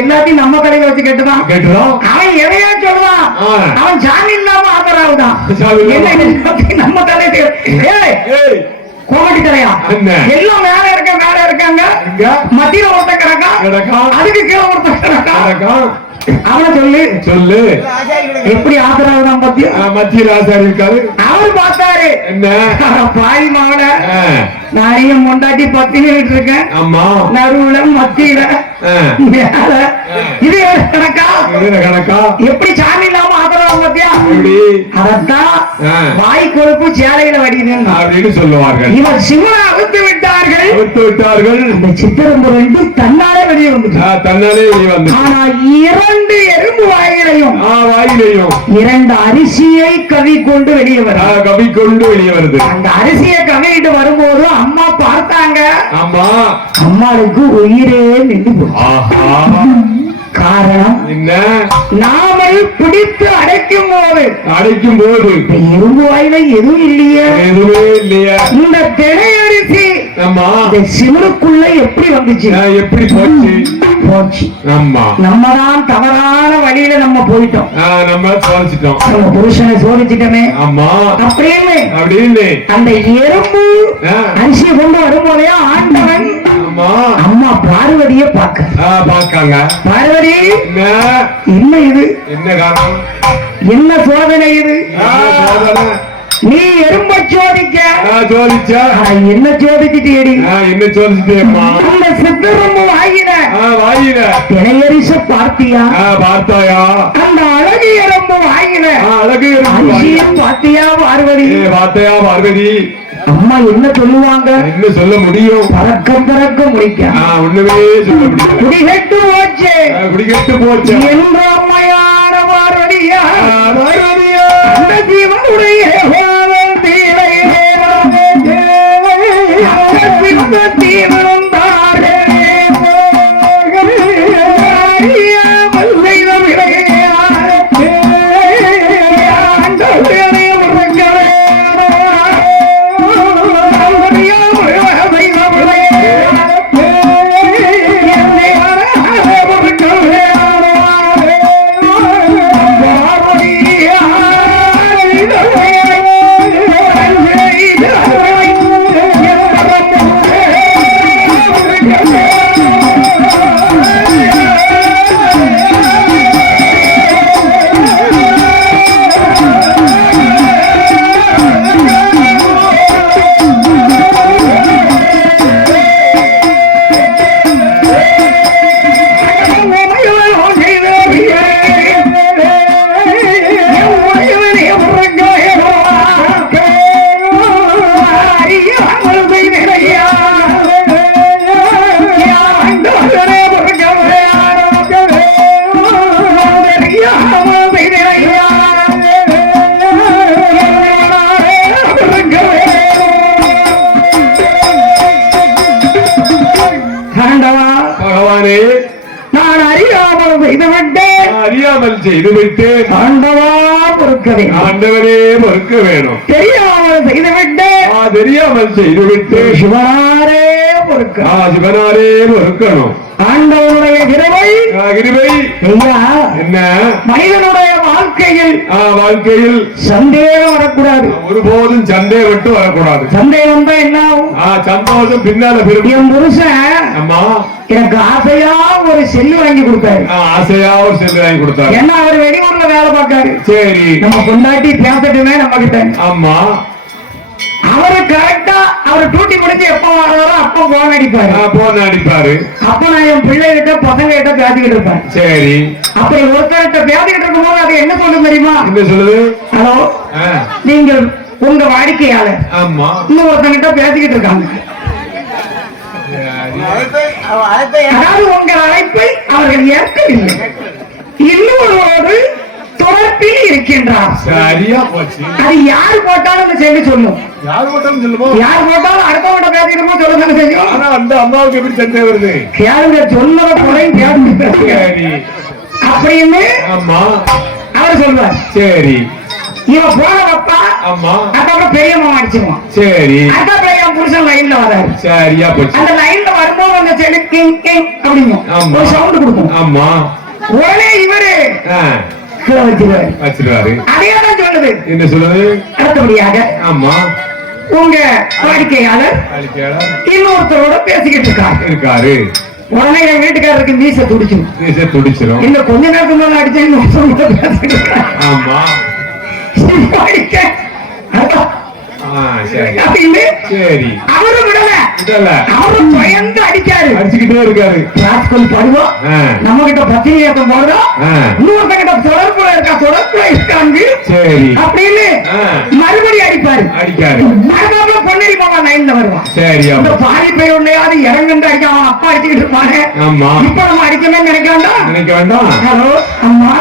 எல்லாத்தையும் நம்ம கடையில வச்சு கேட்டுதான். அவன் எதையா சொல்லுவான், அவன் சாமி இல்லாம ஆதரவுதான் நம்ம கடையில கோமடி தலையா எல்லாம் மேல இருக்காங்க. மத்தியில ஒருத்த கிடக்கா, அதுக்கு கீழே ஒருத்த கிடக்கா. அவனை சொல்லு எப்படி ஆதரவுதான் மத்தியில் ஆசாரி இருக்காரு. அவர் பார்த்தாரு என்ன பாய் மாவன நிறைய முண்டாட்டி பத்தினி இருக்கேன். நடுவுல மத்தியில மேல இது கணக்கா எப்படி சாமி இல்லாம ஆதரவு பத்தியா. அதத்தான் வாய் கொழுப்பு சேலையில வடிது அப்படின்னு சொல்லுவார்கள். இவர் சிவனை அவுத்து விட்டார்கள். அந்த சித்திரம்பு ரெண்டு தன்னாலே வெளியே வந்து. ஆனா 2 எறும்பு வாயிலையும் 2 அரிசியை கவி கொண்டு வெளியே வருது. அந்த அரிசியை கவிட்டு வரும்போது அம்மா பார்த்தாங்க. அம்மாளுக்கு உயிரே நின்று போச்சு. காரணம் என்ன? நாமை பிடித்து அடைக்கும் போது எறும்பு வாயில எதுவும் இல்லையே. இந்த தினை அரிசி சிவனுக்குள்ள எப்படி வந்துச்சு, எப்படி போச்சு. நம்ம தான் தவறான வழியில நம்ம போயிட்டோம். நம்ம புருஷனை சோதிச்சிட்டோமே அப்படின்னு அந்த எறும்பு அரிசியை கொண்டு வரும்போதே ஆண்டவன் அம்மா பார்வதியை பார்க்காங்க. பார்வதி என்ன இது, என்ன சோதனை இது? நீ எறும்ப சோதிக்க என்ன சோதிச்சுட்டேடி? அந்த சித்தரம்பு வாயின தினையரிச பார்த்தியா? அந்த அழகு எறும்பு வாயின பார்த்தியா பார்வதி? அம்மா என்ன சொல்லுவாங்க? என்ன சொல்ல முடியும்? பறக்க முடிக்க ஒண்ணுமே சொல்ல முடியும். குடிகட்டு போச்சு என்ற அம்மையான பார்வதியா அந்த ஜீவனுடைய செய்துவிட்டு ஆண்டவரே பொறுக்க வேணும். தெரியாமல் செய்துவிட்டு சிவனாரே பொறுக்கணும். ஆண்டவனுடைய கிருபை என்ன? மனிதனுடைய வாழ்க்கையில் சந்தேகம் வரக்கூடாது. ஒருபோதும் சந்தேகம் விட்டு வரக்கூடாது. சந்தேகம் தான் என்ன ஆகும்? சந்தோஷம் பின்னால என் புருஷன் எனக்கு ஆசையா ஒரு செல்லு வாங்கி கொடுத்தாரு. ஏன்னா அவர் வெளியூர்ல வேலை பார்க்காரு. சரி நம்ம கொண்டாட்டி பேசட்டுமே நம்ம கிட்ட. ஆமா அவரு கரெக்டா அவர் டூட்டி முடிச்சு எப்ப வராரோ அப்ப போன் அடிப்பாரு. அப்ப நான் என் பிள்ளைகிட்ட பசங்க கிட்ட பேசிக்கிட்டு இருப்பேன். சரி அப்படி ஒருத்தர்கிட்ட பேசிக்கிட்டு இருக்கும் போது அது என்ன சொல்லுது தெரியுமா? என்ன சொல்லுது? ஹலோ நீங்கள் உங்க வாடிக்கையாளர் இன்னும் ஒருத்தங்கிட்ட பேசிக்கிட்டு இருக்காங்க. அதாவது உங்கள் அழைப்பை அவர்கள் ஏற்கவில்லை. இன்னொருவரோடு தொடர்பில் இருக்கின்றார். சரியா போச்சு. அது யார் போட்டாலும் அந்த செய்தி சொல்லும். யார் போட்டாலும் சொல்லுமோ, யார் போட்டாலும் அடுத்தவங்க பேசிக்கிறமோ சொல்லுங்க செய்யும். ஆனா அந்த அம்மாவுக்கு எப்படி சண்டை வருது? கேளுங்க, சொன்னத குறையும் கேட்டு சரி அப்படின்னு ஆமா அவர் சொல்வார். சரி இவன் போன வப்பா ஆமா அதுக்கப்புறம் பெரியம்மா அடிச்சிருவான். சரி அதுக்கப்புறம் என் புருஷன் லைன்ல வராரு. சரியா போச்சு. அந்த லைன்ல வரும்போது அந்த செடி கிங் கிங் அப்படிங்கும். ஆமா. ஒரு சவுண்ட் கொடுக்கும். ஆமா உடனே இவரு கீழே வச்சிருவாரு. வச்சிருவாரு. அதேதான் சொல்லுது. என்ன சொல்லுது? அடுத்தபடியாக ஆமா உங்க வாடிக்கையாளர் இன்னொருத்தரோட பேசிக்கிட்டு இருக்காரு. உடனே என் வீட்டுக்காரருக்கு மீச துடிச்சிரும். இன்னும் கொஞ்ச நேரத்துக்கு முன்னாடி அடிச்சேன். ஆமா அப்படின்னு சரி அவரும் விடல, அவரும் பயந்து அடிக்காரு, அடிச்சுக்கிட்டே இருக்காரு. படுவோம் நம்ம கிட்ட பத்தினி ஏற்றம் போடுறோம், இன்னொருத்த கிட்ட தொடர்புல இருக்காங்க சரி அப்படின்னு மறுபடியும் அடிப்பாரு. மறுபடியும் பொன்னேரி மாமா லைன்ல வருவான். சரி அந்த பாதி பேர் உன்னையாவது இறங்குன்னு அடிக்க அவன் அப்பா அடிச்சுக்கிட்டு இருப்பாங்க. இப்ப நம்ம அடிக்கவே நினைக்க வேண்டாம். ஹலோ அம்மா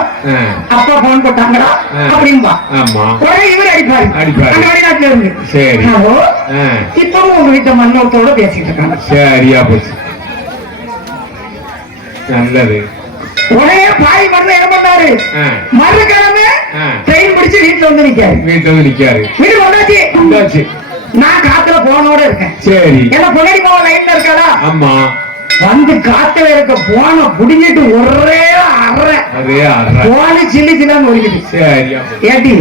அப்பா போன் போட்டாங்களா அப்படின்பா. உடனே இவர் அடிப்பாரு அந்த வெளிநாட்டுல இருந்து. சரி ஹலோ இப்பவும் உங்க வீட்டு மன்னோட்டோட பேசிட்டு இருக்காங்க. சரியா போச்சு, நல்லது. உடனே பாய் மருந்து என்ன பண்ணாரு, மறுக்கிழமை ட்ரெயின் பிடிச்சு வீட்டுல வந்து நிக்காரு. வீட்டுக்கு வந்தாச்சு. நான் காத்துல போனோட இருக்கேன். சரி என்ன பொன்னேரி மாமா லைன்ல இருக்காளா? ஆமா. வந்து காத்துல இருக்க போன புடிங்கிட்டு ஒரே அற போன சில்லி சில்லான்னு ஒழிக்குது. சரியா ஏட்டி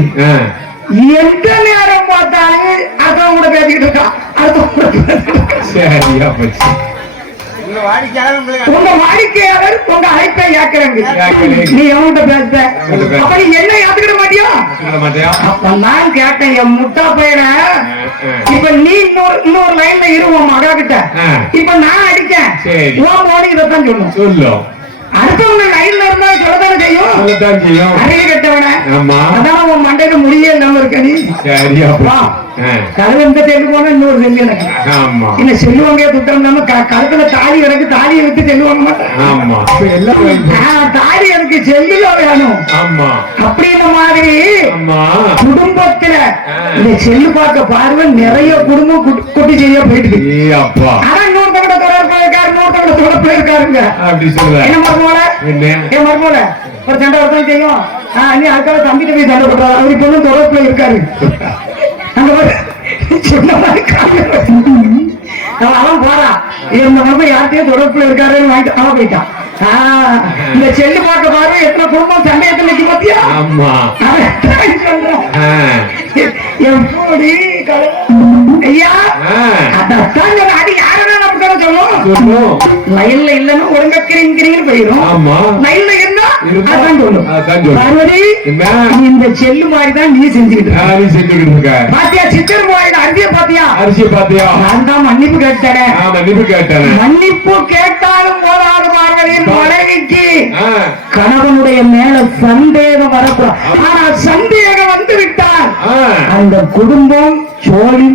எந்த நேரம் பார்த்தாலும் அடுத்தவங்க கூட பேசிக்கிட்டு இருக்கா. சரியா போச்சு. உங்க வாடிக்கையாளர் உங்க அழைப்பை ஏற்கிறாங்க. நீ எவன்கிட்ட பேச அப்ப நீ என்ன ஏத்துக்கிட மாட்டியா? அப்ப நான் கேட்டேன் என் முட்டா பையனை, இப்ப நீ இன்னொரு லைன்ல இருவோம் மகா கிட்ட, இப்ப நான் அடிச்சேன் உன் மோடி இதைத்தான் சொல்லும். அடுத்தவங்க லைன்ல இருந்தா சொல்லத்தானே செய்யும். அறிவு கட்டவன அதான் உன் மண்டையில முடியே இல்லாம இருக்க நீ. கருவு எந்த செல்லு போனா இன்னொரு செல்லு எனக்கு இல்ல செல்லுவாங்க. துட்டம் இல்லாம கழுத்துல தாலி எனக்கு தாலியை விட்டு செல்லுவாங்க மாட்டேன். தாலி எனக்கு செல்லுல வேணும் அப்படின்ற மாதிரி குடும்பத்துல இந்த செல்லு பார்க்க பார்வை நிறைய குடும்பம் குட்டி செய்ய போயிட்டு. ஆனா இன்னொருத்தவங்க தொடர்பு இருக்காரு, இன்னொருத்தவங்க தொடர்பு இருக்காருங்க. என்ன மருமோல என் மருமோல ஒரு சண்டை ஒருத்தன் செய்யும். நீ அதுக்காக தம்பிட்டு போய் சண்டை போடுறாரு. அவர் இப்ப வந்து தொடர்புல இருக்காரு. அவன் போறான் இந்த மாதிரி யார்கிட்டயும் தொடர்புல இருக்காருன்னு வாங்கிட்டு அவன் போயிட்டான். இந்த செல்லு பார்க்க பாரு எத்தனை குடும்பம் சண்டையத்தில் நிக்க பாத்தியா? எப்படி ஐயா அதான் அடி யாருன்னு நமக்கு சொல்லும். லைன்ல இல்லன்னா ஒழுங்கா கிரிங்கிறீங்கன்னு போயிடும். லைன்ல இருந்தா அதான் சொல்லும். பார்வதி இந்த செல்லு மாதிரிதான் நீ செஞ்சுக்கிட்டு இருக்க பாத்தியா? சித்தர் மாதிரி அரிசியை பாத்தியா? நான் தான் மன்னிப்பு கேட்டேன். மன்னிப்பு கேட்டாலும் போதாது பார்வதியின் மனைவிக்கு கணவனுடைய மேல சந்தேகம் வரக்கூடாது. ஆனா சந்தேகம் வந்து விட்டால் அந்த குடும்பம் சோழி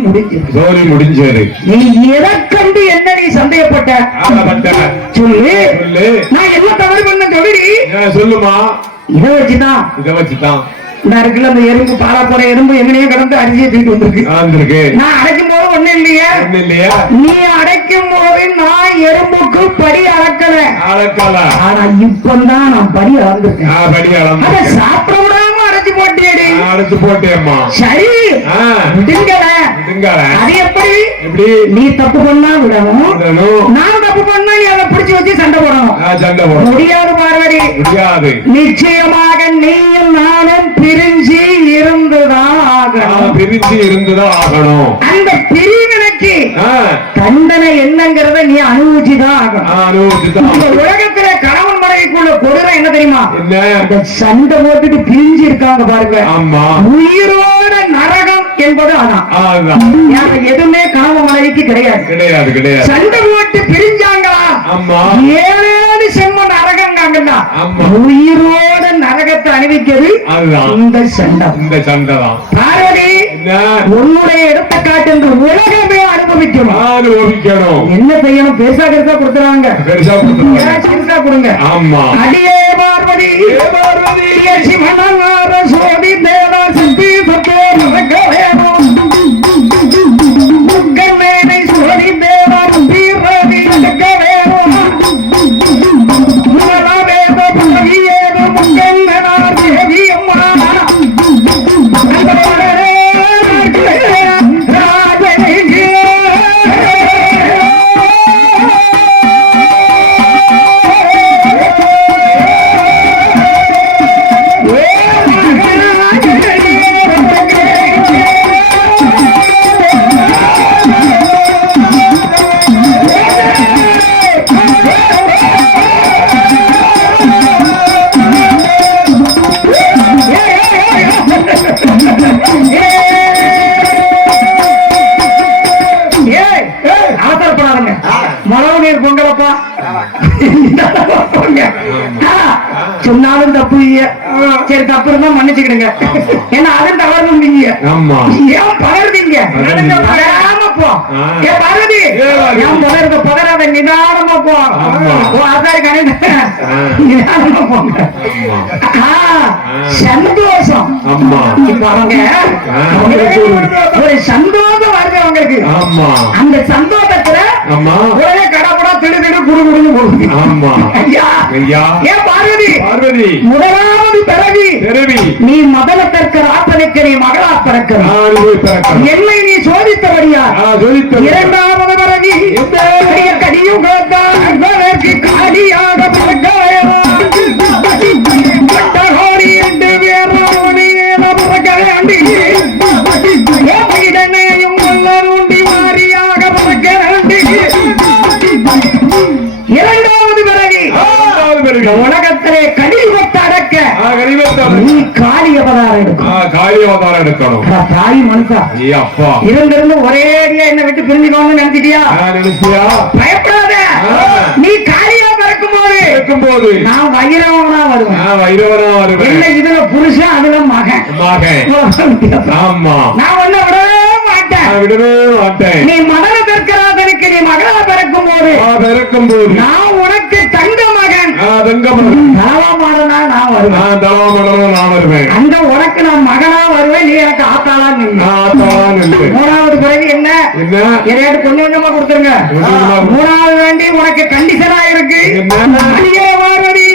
முடிஞ்சது. நீ எதை கண்டு என்ன நீ சந்தேகப்பட்ட சொல்லு. நான் என்ன தவறு பண்ண சொல்லுமா. இதை வச்சுதான் இந்த இருக்குல்ல அந்த எறும்பு பாலா போற எறும்பு எங்கனையே கடந்து அரிசியை தூக்கிட்டு வந்திருக்கு. நான் அடைக்கும் போது ஒண்ணு இல்லையா? நீ அடைக்கும் போது நான் எறும்புக்கு படி அளக்கல. ஆனா இப்பதான் நான் படி அளந்திருக்கேன். அதை சாப்பிட விடாம அடைச்சு போட்டேம்மா. சரி விடுங்கல. அது எப்படி? நீ தப்பு பண்ணா விடணும், நான் தப்பு பண்ணா நீ அதை பிடிச்சு வச்சு சண்டை போடணும். முடியாது பார்வதி, நிச்சயமாக நீயும் நானும் பிரிஞ்சு இருந்துதான் ஆகணும். அந்த பிரிவினைக்கு தண்டனை என்னங்கிறத நீ அனுபவிச்சுதான் ஆகணும். இந்த உலகத்துல கணவன் மனைவிக்குள்ள கொடுமை என்ன தெரியுமா? சண்டை போட்டுட்டு பிரிஞ்சு இருக்காங்க பாருங்க. உயிரோட நரகம் என்பது அதான். எதுவுமே கணவன் மனைவிக்கு கிடையாது. சண்டை போட்டு பிரிஞ்சாங்களா 7 செம்ம நரகங்க. போனாங்கன்னா ஆமா. உயிரோட நரகத்தை அணிவிக்கிறது அதுதான். இந்த சண்டை. இந்த சண்டை தான். பார்வதி என்ன உன்னுடைய எடுத்துக்காட்டு என்று உலகமே அனுபவிக்கணும். அனுபவிக்கணும். என்ன செய்யணும்? பெருசா பெருசா கொடுத்துறாங்க. பெருசா கொடுத்துருவாங்க. சிறுசா கொடுங்க. ஆமா. அடியே பார்வதி பார்வதி சிவனார சோதி தேவா சித்தி சத்தே மறக்க வேணும். முக்கண்ணனை சோதி தேவா வீரதி நடக்க வேணும். முதலாவேத பதவியேத முக்கண்ணனார் தேவி அம்மா பொங்கலப்பா சொன்னாலும் தப்பு இல்லையா? சரி தப்பு இருந்தா மன்னிச்சுக்கிடுங்க. ஏன்னா அதுவும் தவறு நீங்க ஏன் பகர்ந்தீங்க? பகராம போ. ஏன் பகருதி ஏன் பகர்ந்த பகராத நிதானமா போ. அதான் கணக்கு நிதானமா போங்க. சந்தோஷம். இப்ப அவங்க ஒரு சந்தோஷம் வருது அவங்களுக்கு. அந்த சந்தோஷத்துல ஒரே கடப்படா திடு திடு குடு குடுன்னு போகுது. ஏன் பார்வதி முதலாவது பிறவி நீ மதனத்திற்கு ராப்பனுக்கு நீ மகளா பிறக்க என்னை நீ சோதித்தபடியா. இரண்டாவது பிறவி கடியும் காலியாக பிறக்க கோடி என்று வேறாவனையும் உண்டி மாறியாக பிறக்க வேண்டி. இரண்டாவது பிறவி உலகத்திலே கடிவத்தை அடக்க நீ காளி அவதாரம் எடுக்கணும். தாய் மனுஷா இருந்திருந்து ஒரேடியா என்ன விட்டு பிரிஞ்சுக்கணும்னு நினைச்சிட்டியா? பயப்படாத. நீ காளியா பிறக்கும் போது நான் வைரவனா வருவேன். என்ன இதுல புருஷன் அதுல மகன். நான் ஒண்ணு விடவே மாட்டேன். நீ மகள பிறக்கிறாதனுக்கு நீ மகளா பிறக்கும் போது நான் உனக்கு தங்க மகன். தலவாமாடனா நான் வருவேன். அந்த உனக்கு நான் மகனா வருவேன். நீ எனக்கு ஆத்தாளா நின்று. மூணாவது பிறகு என்ன எதையாவது கொஞ்சம் கொஞ்சமா கொடுத்துருங்க. மூணாவது வேண்டி உனக்கு கண்டிஷனா இருக்கு. பார்வதி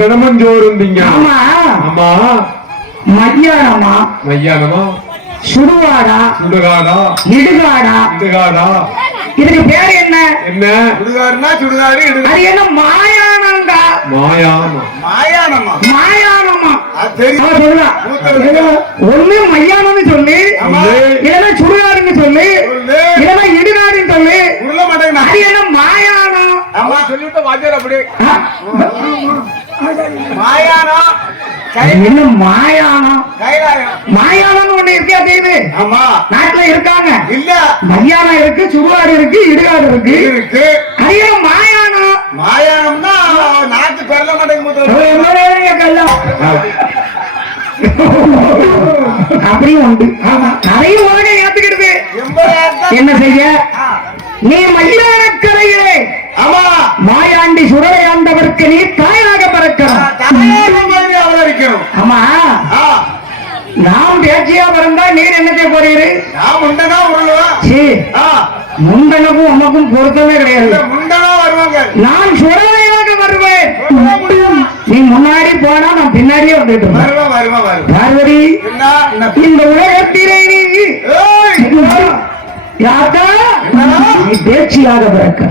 தினமும் திங்க. மத்தியானமா சுடுகாடா இடுகாடா. இதுக்கு பேர் என்ன? சுடுகாடு அது என்ன? மாயானங்கா. மாயானமா ஒண்ணு மையானம்னு சொல்லி இல்லைன்னா சுடுகாடுன்னு சொல்லி இல்லைன்னா இடுகாடுன்னு சொல்லி அது என்ன? மாயானம். அம்மா சொல்லிவிட்டு வாத்தியார் அப்படி ஆ? மாயானம் என்ன மாயானம் கைலாயம் மாயானம் ஒண்ணு இருக்கே இது ஆமா நாட்டுல இருக்காங்க இல்ல மதியானம் இருக்கு சுடுகாடு இருக்கு இடுகாடு இருக்கு இருக்கு ஐயோ மாயானம் மாயானம்னா நாட்டு பெறல மாட்டேங்குது அப்படியும் உண்டு நிறைய உலகம் ஏத்துக்கிடுது என்ன செய்ய நீ மயிலானக்கரையிலே ஆமா மாயாண்டி சுடலை ஆண்டவருக்கு நீ தாயாக பிறக்கணும் அவதரிக்கணும் ஆமா நாம் பேச்சியா பிறந்தா நீர் என்ன செய்ய போறீரு நான் முண்டனா உருளுவேன் சீ முண்டனுக்கும் உமக்கும் பொருத்தமே கிடையாது முண்டனா வருவாங்க நான் சுடலையாக வருவேன் நீ முன்னாடி போனா நான் பின்னாடியே வந்துட்டு இருப்பேன். வருவேன் வருவேன் வருவேன் பார்வதி என்ன இந்த உலகத்திலே நீ ஏய் யாக்கா நீ பேச்சியாக பிறக்க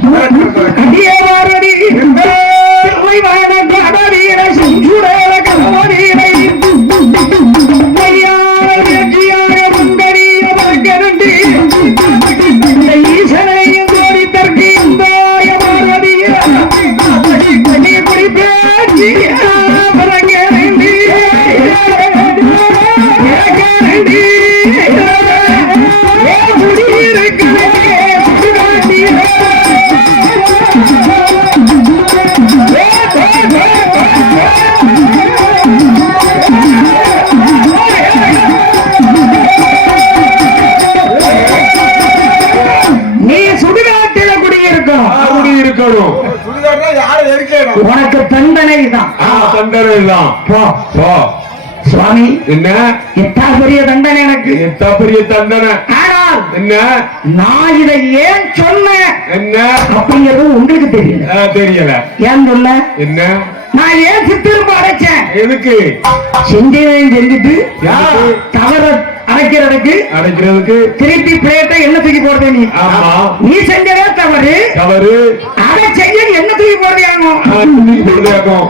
அடியே பார்வதி ஈசனையும் ஜோடி தற்கு இந்த பார்வதிய நீ குடி பேச்சியா உனக்கு தண்டனை தான் தண்டனை தான் போ போ சுவாமி என்ன எத்தா பெரிய தண்டனை எனக்கு எத்த பெரிய தண்டனை ஆனால் என்ன நான் இதை ஏன் சொன்னேன் என்ன அப்படிங்கிறது உங்களுக்கு தெரியல தெரியல ஏன் சொன்ன என்ன நான் ஏன் சித்திரும்ப அடைச்சேன் எதுக்கு செஞ்சதையும் செஞ்சுட்டு யாரு? தவற அடைக்கிறதுக்கு அடைக்கிறதுக்கு திருப்பி பிளேட்டை என்ன தூக்கி போடுறது நீ ஆமா நீ செஞ்சதே தவறு தவறு அதை செய்ய என்ன தூக்கி போடுறியாங்க போடுறதாக்கும்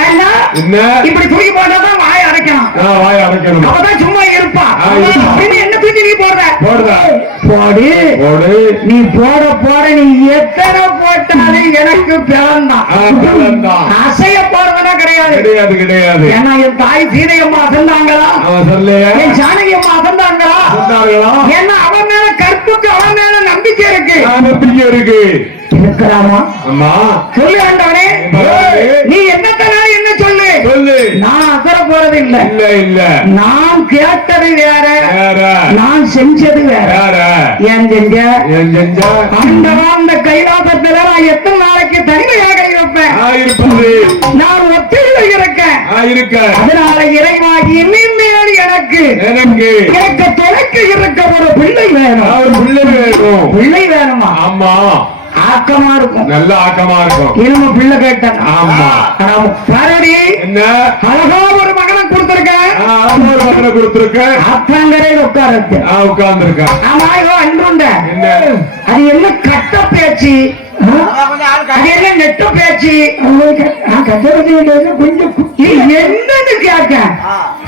ஏன்னா என்ன இப்படி தூக்கி போட்டாதான் வாயை அடைக்கலாம் வாய் அடைக்கணும் அவதான் சும்மா இருப்பா இருப்பா. அப்படின்னு என்ன தூக்கி நீ போடுற போடுற போடு போடு நீ போட போட நீ எத்தனை போட்டாலும் எனக்கு பிறந்தான் அசைய போறதுனா கிடையாது கிடையாது கிடையாது ஏன்னா என் தாய் சீதையம்மா அசந்தாங்களா அவன் சொல்லையா என் ஜானகி அம்மா அசந்தாங்களா சொன்னார்களா ஏன்னா அவன் மேல கற்புக்கு அவன் மேல நம்பிக்கை இருக்கு நம்பிக்கை இருக்கு இருக்கலாமா அம்மா சொல்லு ஆண்டவனே நீ என்னத்தனால என்ன சொல்லு சொல்லு நான் அசர போறது இல்ல இல்ல இல்ல நான் கேட்டது வேற வேற நான் செஞ்சது வேற வேற ஏன் செஞ்ச ஏன் செஞ்ச ஆண்டவா அந்த கைலாசத்துல நான் எத்தனை நாளைக்கு தனிமையாக இருப்பேன் இருப்பது நான் ஒத்தையில இருக்கேன் இருக்க அதனால இறைவா இனிமேல் எனக்கு எனக்கு துணைக்கு இருக்க ஒரு பிள்ளை வேணும் ஒரு பிள்ளை வேணும் பிள்ளை வேணுமா ஆமா ஆக்கமா இருக்கும் நல்ல ஆக்கமா இருக்கும் இனிமே பிள்ளை கேட்டேன் ஆமா பாரடி என்ன அழகா ஒரு மகனை கொடுத்திருக்கேன் ஒரு மகனை கொடுத்திருக்கேன் அத்தங்கரையில் உட்கார்ந்து உட்கார்ந்து இருக்கேன் ஆமா அன்றுண்ட என்ன அது என்ன கட்ட பேச்சு அது என்ன நெட்ட பேச்சு கொஞ்சம் என்னன்னு கேட்க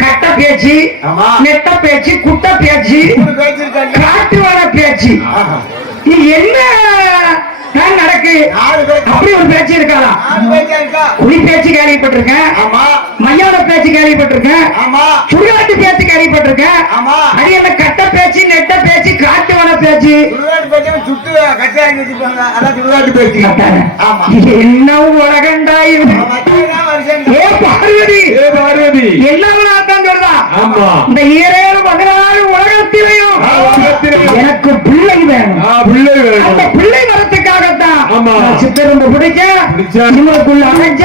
கட்ட பேச்சு நெட்ட பேச்சு குட்ட பேச்சு காட்டு வர பேச்சு இது என்ன நடக்கு அப்படி ஒரு பேச்சு இருக்காதா குடி பேச்சு கேள்விப்பட்டிருக்கேன் மையான பேச்சு கேள்விப்பட்டிருக்கேன் சுடுகாட்டு பேச்சு கேள்விப்பட்டிருக்கேன் அது என்ன கட்ட பேச்சு நெட்ட பேச்சு காட்டு வர பேச்சு என்ன உலகண்டா இது ஏ பார்வதி எல்லாத்தான் சொல்றா இந்த 7-16 உலகத்திலையும் எனக்கு பிள்ளை வேணும் அந்த பிள்ளை வரத்துக்காகத்தான் சித்தருந்து பிடிச்ச உங்களுக்குள்ள அழைச்ச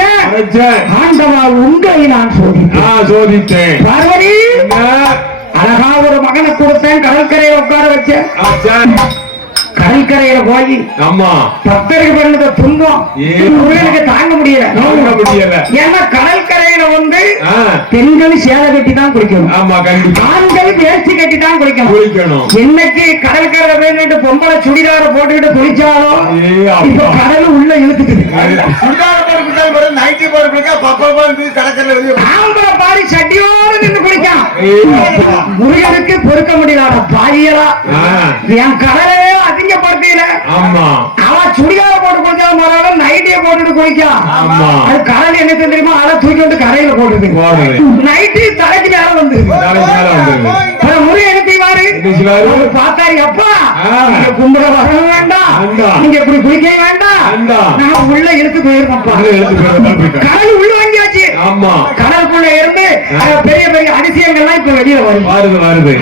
ஆண்டவா உங்களை நான் சோதித்தேன் பார்வதி அழகா ஒரு மகனை கொடுத்தேன் கடற்கரையில உட்கார வச்சேன் கடற்கரையில போய் பக்தருக்கு பண்ணத துன்பம் முருகனுக்கு தாங்க முடியல ஏன்னா கடற்கரையில வந்து பெண்கள் சேலை கட்டி தான் குளிக்கணும் ஆண்கள் வேஷ்டி கட்டி தான் குளிக்கணும் என்னைக்கு கடற்கரை போயிட்டு பொம்பளை சுடிதார போட்டுக்கிட்டு குளிச்சாலும் இப்ப கடல் உள்ள இழுத்துக்குது ஆம்பளை பாரி சட்டியோடு நின்று குளிக்கான் முருகனுக்கு பொறுக்க முடியல பாரியலா என் கடலே அதிகப்படுத்தல அவன் சுடிதார போட்டு குளிச்சா போட்டுட்டு குளிக்கும். ஆமா. அது காலையில என்ன தெரியுமா, அதை தூக்கி வந்து கரையில போடுது. நைட்டு தலைக்கு மேல வந்து முருகன் என்ன செய்வாரு, பார்த்தாரு, அப்பா நீங்க கும்பிட வர வேண்டாம், நீங்க இப்படி குளிக்க வேண்டாம், நான் உள்ள இழுத்து போயிருந்தப்பா. கடல் உள்ள வாங்கியாச்சு. கடலுக்குள்ள இருந்து பெரிய பெரிய அதிசயங்கள்லாம் இப்ப வெளியே வரும்.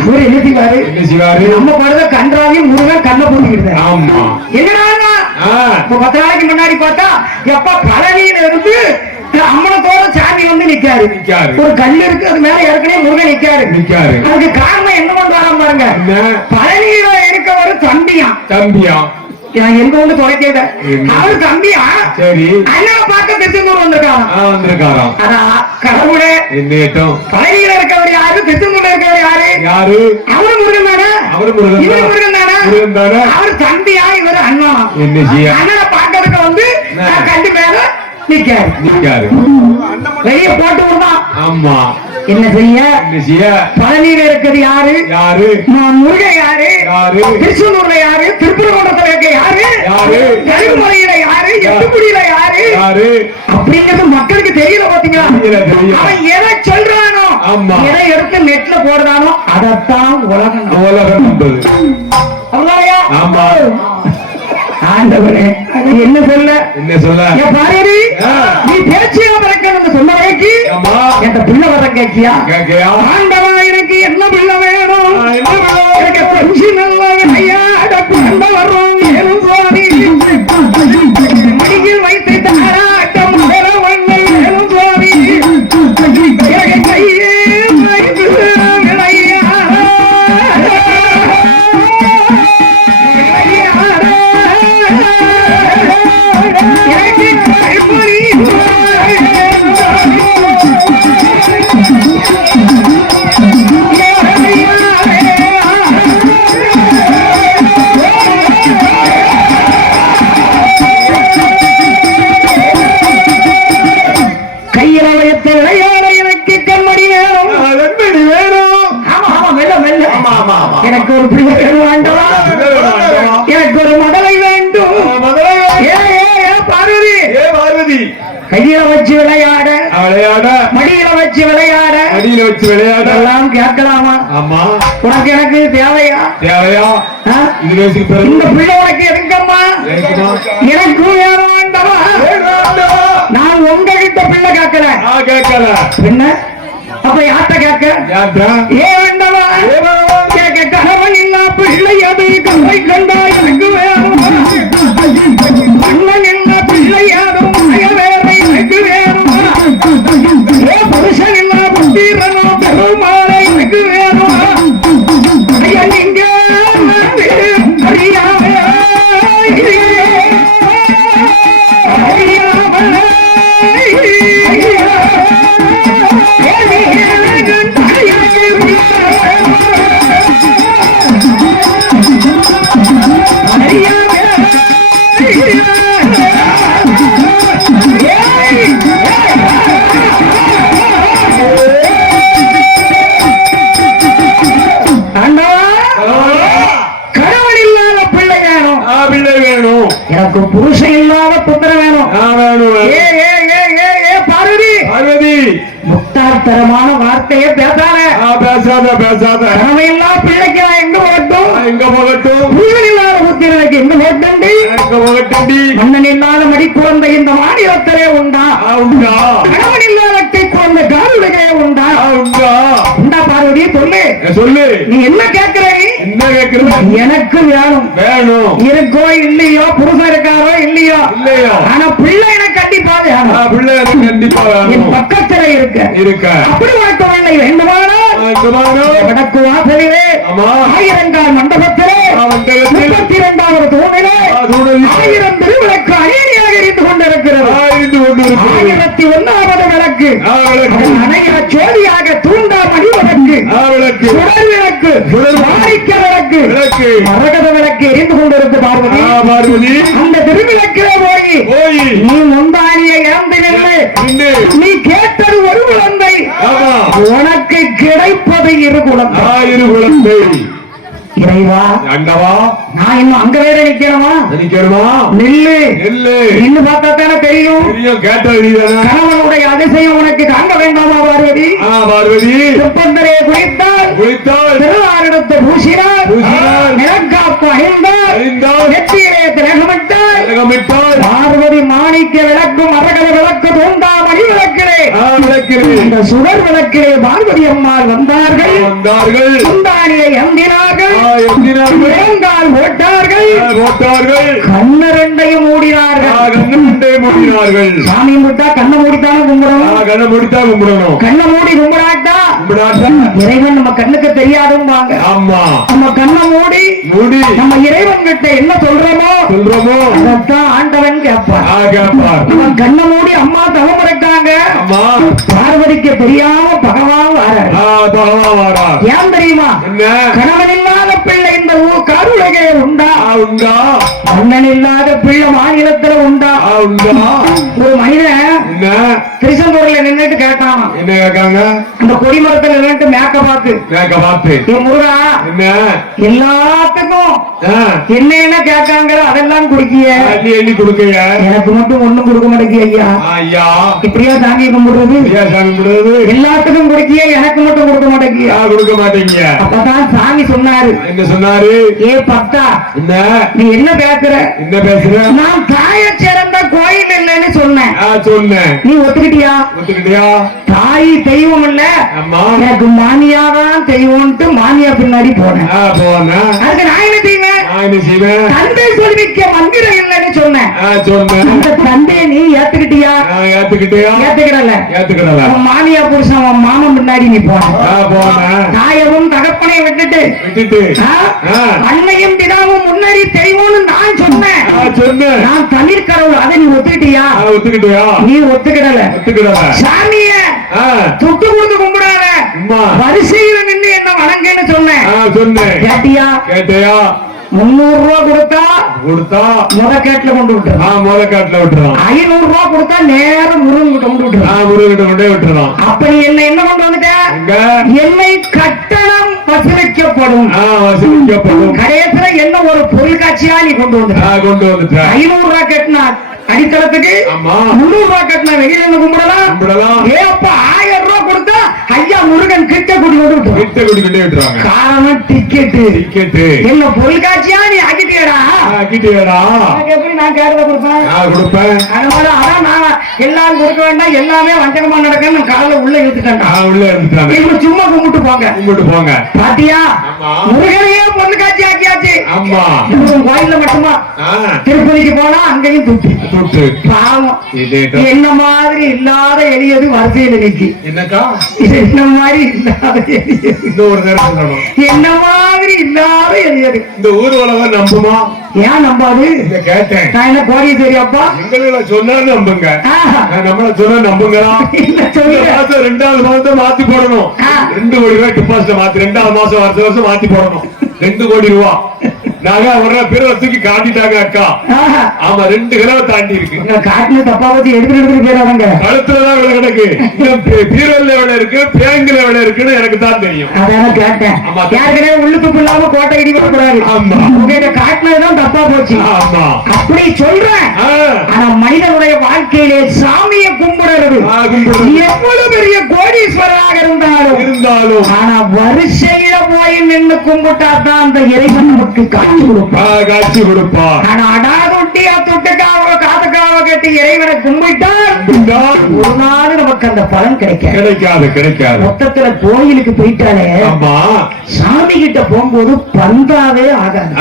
முருகன் என்ன செய்வாரு, நம்ம படுத கன்றாவி முருகன் கண்ணை போட்டுக்கிட்டு என்னடா இப்ப 10 நாளைக்கு முன்னாடி பார்த்தா எப்ப பழனியில இருந்து அம்மனத்தோட சாமி வந்து நிக்காரு. ஒரு கல் இருக்கு, அது மேல ஏற்கனவே முருகன் நிக்காரு. அதுக்கு காரணம் என்ன பண்றாங்க பாருங்க, பழனியில இருக்க ஒரு தம்பியா எங்க வந்து துறைக்கத அவரு தம்பியா. சரி, அண்ணா பார்க்க திருச்செந்தூர் வந்திருக்காராம். கடவுளே, பழனியில இருக்கவர் யாரு, திருச்செந்தூர்ல இருக்கவர் யாரு, அவரு முருகன் தானே, இவரு முருகன் தானே. அவரு தம்பியா, இவரு அண்ணா. அண்ணனை பார்க்கறதுக்கு வந்து கண்டு மேல நிக்காரு. வெளிய போட்டு விடுமா. ஆமா, என்ன செய்ய, பழனியில இருக்கிறது யாரு, முருகன் யாரு, திருச்செந்தூர்ல யாரு, திருப்பரங்குன்றத்துல இருக்க யாரு, கருமலையில யாரு, எட்டுக்குடியில யாரு அப்படிங்கிறது மக்களுக்கு தெரியல. பாத்தீங்களா, அவன் எதை சொல்றானோ, எதை எடுத்து நெட்ல போடுறானோ அதத்தான் உலகம். ஆமா, ஆண்டவரே என்ன சொல்ல பாரு, நீ பேச்சியா பிறக்கணும் சொன்ன வரைக்கு என் பிள்ளை வர கேக்கியா. ஆண்டவா, எனக்கு என்ன பிள்ளை வேணும், எனக்கு பெஞ்சு நல்ல விளையாட பிள்ளை வரும் வேணும் சுவாமி, மடியில் வைத்து தாராட்டம் வண்ணை வேணும் சுவாமி, எனக்கு கையே வைத்து எனக்கு ஒரு பிள்ளை வேணும் ஆண்டவா, எனக்கு ஒரு மடலை வேண்டும். பார்வதி, கையில வச்சு விளையாட, மடியில வச்சு விளையாட எல்லாம் கேட்கலாமா? உனக்கு எனக்கு தேவையா? இந்த பிள்ளை உனக்கு எதுங்கம்மா? எனக்கும் வேணும் ஆண்டவா. நான் உங்ககிட்ட பிள்ளை கேட்கல, என்ன அப்ப யார்ட்ட கேட்க? ஏன் வேண்டவா கேட்க, கணவன் இல்லா பிள்ளை அது கண்ணை கண்டா எனக்கு வேணும், அண்ணன் இல்லா பிள்ளை யாரும் வேலை எனக்கு வேணும், புருஷன் இல்லா புத்தீரனோ பெருமாளை எனக்கு வேணும். ஐயா நீங்க அறியாவே எனக்கு புருஷன் இல்லாத புத்திர வேணும். பார்வதி, முட்டாள்தரமான வார்த்தையை பேசாத. கனவையில்லா பிள்ளைக்கு நான் எங்க போகட்டும், புருஷன் இல்லாத புத்திரனுக்கு எங்க போகட்டண்டி, அண்ணன் இல்லாத மடி குழந்தை இந்த மாநிலத்திலே உண்டா? கணவன் இல்லாத குழந்தை காலுடையே உண்டா? பார்வதி, சொல்லு நீ என்ன கேட்கிற? எனக்கு வேணும். இருக்கோ இல்லையோ, புருஷன் இருக்காரோ இல்லையோ, ஆனா பிள்ளை எனக்கு கண்டிப்பா வேணும். என் பக்கத்துல இருக்க அப்படி உனக்கு பிள்ளை வேண்டுமானோ வடக்கு வாசலிலே 1000 மண்டபத்திலே 32வது தூணிலே 1000 திருவிளக்கு அயனியாக எரிந்து கொண்டிருக்கிறது. 1001வது விளக்கு அணைய ஜோதியாக தூண்டா மணிவிளக்கு, சுடர் விளக்கு, மாணிக்க விளக்கு, மரகத விளக்கு எரிந்து கொண்டிருக்கு. பார்வதி, அந்த திருவிளக்கிலே போய் நீ முந்தானியை இறந்து நின்று நீ கேட்டது ஒரு குழந்தை, உனக்கு கிடைப்பது 2 குழந்தை. இறைவா ஆண்டவா நான் இன்னும் அங்க வேற நிக்கணுமா நிக்கணுமா நில்லு நெல்லு நின்னு பார்த்தா தானே தெரியும் தெரியும் கேட்டது நீதானே கணவனுடைய அதிசயம் உனக்கு தாங்க வேண்டாமா பார்வதி பார்வதி செப்பந்தரே குளித்தால் திருவாரிடத்தை பூசினார் நிலக்காப்பு அணிந்தால் நெற்றியிலே திலகமிட்டால் பார்வதி மாணிக்க விளக்கும் அரகல விளக்கு தோண்டா மணி விளக்கிலே இந்த சுடர் விளக்கிலே பார்வதி அம்மாள் வந்தார்கள் சுந்தானியை அந்தினார்கள் முழங்கால் ஓட்டார்கள் கண்ணரண்டையும் மூடினார்கள் சாமி கும்பிட்டா கண்ணை மூடித்தானே கும்பிடணும் கண்ணை மூடி கும்பிடாட்டா இறைவன் நம்ம கண்ணுக்கு தெரியாதும் வாங்க நம்ம கண்ணை மூடி நம்ம இறைவன் கிட்ட என்ன சொல்றோமோ அதைத்தான் ஆண்டவன் கேட்பார் நம்ம கண்ணை மூடி அம்மா தவம் இருக்காங்க பார்வதிக்கு தெரியாம பகவான் வாரார் ஏன் தெரியுமா கணவன் இல்லாத பிள்ளை இந்த கருவுலகே உண்டா மன்னன் இல்லாத பிள்ளை மாநிலத்துல உண்டா ஒரு மனிதன் திருச்செந்தூர்ல நின்னுட்டு கேட்டான் என்ன கேட்காங்க அந்த கொடிமரத்துல நின்னுட்டு மேக்க பார்த்து முருகா எல்லாத்துக்கும் என்ன கேட்காங்களோ அதெல்லாம் குடுக்கிய எனக்கு மட்டும் ஒண்ணும் கொடுக்க மாட்டேங்க ஐயா இப்படியா சாமி கும்பிடுறது எல்லாத்துக்கும் குடுக்கிய எனக்கு மட்டும் கொடுக்க மாட்டேங்க அப்பதான் சாமி சொன்னாரு என்ன சொன்னாரு ஏ பக்தா நீ என்ன பேசுற நான் தாய சிறந்த கோயில் இல்லைன்னு சொன்னேன் நீ ஒத்துக்கிட்டியா தாய் தெய்வம் இல்ல எனக்கு மாமியாதான் தெய்வம்ட்டு மாமியா பின்னாடி போனேன் அதுக்கு நான் என்ன செய்வேன் தந்தை சொல்லிக்க மந்திரம் இல்லைன்னு சொன்னேன் அந்த தந்தையை நீ ஏத்துக்கிடல மாமியா புருஷன் மாமன் பின்னாடி நீ போன தாயவும் தகப்பனை விட்டுட்டு அன்னையும் பிதாவும் முன்னறி தெய்வம்னு நான் சொன்னேன் நான் தமிழ் கடவுள் அதை நீ ஒத்துக்கிட்டியா நீ ஒத்துக்கிடல சாமிய தொட்டு கொடுத்து கும்பிடாத வரிசையில நின்று என்ன வணங்கன்னு சொன்னேன் கேட்டியா 300 ரூபாய் கொடுத்தா முதக்கேட்டுல கொண்டு விட்டுறான் 500 ரூபாய் கொடுத்தா நேரம் முருகன் கொண்டு விட்டுறான் அப்ப நீ என்ன கொண்டு வந்துட்ட என்னை கட்டணம் வசூலிக்கப்படும் கடையத்துல என்ன ஒரு பொருள் காட்சியா நீ கொண்டு வந்துட்ட 500 ரூபாய் கட்டினா அடித்தளத்துக்கு 300 ரூபாய் கட்டினா வெளியில கும்பிடலாம் ஏப்பா 1000 ரூபாய் கொடுத்தா ஐயா முருகன் கிட்ட கூட்டி விட்டுறாங்க காரணம் டிக்கெட் என்ன பொருள் காட்சியா நீ ஆக்கிட்டியடா எப்படி நான் கேட்க கொடுப்பேன் அதனால அதான் நான் எல்லாரும் கொடுக்க வேண்டாம் எல்லாமே வஞ்சகமா நடக்க காலைல உள்ள இழுத்துட்டேன் சும்மா கும்பிட்டு போங்க பாத்தியா முருகனையே பொருள் காட்சி ஆக்கியாச்சு கோயில்ல மட்டுமா திருப்பதிக்கு போனா அங்கேயும் துட்டு பாவம் என்ன மாதிரி இல்லாத எளியது வரிசையில நிக்கி என்ன மாதிரி இல்லாத என்ன மாதிரி இல்லாத எளியது இந்த ஊர் உலகம் நம்புமா ஏன் நம்பாது கேட்டேன் நான் என்ன கோரி தெரியாப்பா எங்களை சொன்னா நம்புங்க நம்மள சொன்னா நம்புங்களா 2வது மாதம் மாத்தி போடணும் 2 கோடி ரூபாய் டிபாசிட் மாத்தி 2வது மாசம் வருஷம் மாத்தி போடணும் 2 கோடி ரூபாய் நாங்க ஒரு பிறத்துக்கு காட்டிட்டாங்க அக்கா ஆமா 2 கிலோ தாண்டி இருக்கு காட்டுல தப்பா பத்தி எடுத்துட்டு போயிடாங்க கழுத்துலதான் விலை கிடக்கு பீரோல்ல விலை இருக்கு பேங்குல விலை இருக்குன்னு எனக்கு தான் தெரியும் அதான் கேட்டேன் ஏற்கனவே உள்ளுக்கு இல்லாம கோட்டை இடி வரக்கூடாது ஆமா உங்க காட்டுலதான் தப்பா போச்சு ஆமா அப்படி சொல்றேன் ஆனா மனிதனுடைய வாழ்க்கையிலே சாமியை கும்பிடுறது எவ்வளவு பெரிய கோடீஸ்வரராக இருந்தாலும் ஆனா வரிசையில போய் நின்று கும்பிட்டா தான் அந்த இறைவன் நமக்கு காட்சி கொடுப்பார் ஆனா அடாதொட்டியா தொட்டுக்காக காதுக்காக கட்டி இறைவனை கும்பிட்டால் ஒரு நாள் நமக்கு அந்த பலன் கிடைக்காது மொத்தத்துல கோயிலுக்கு போயிட்டாலே சாமி கிட்ட போகும்போது பந்தாவே ஆகாது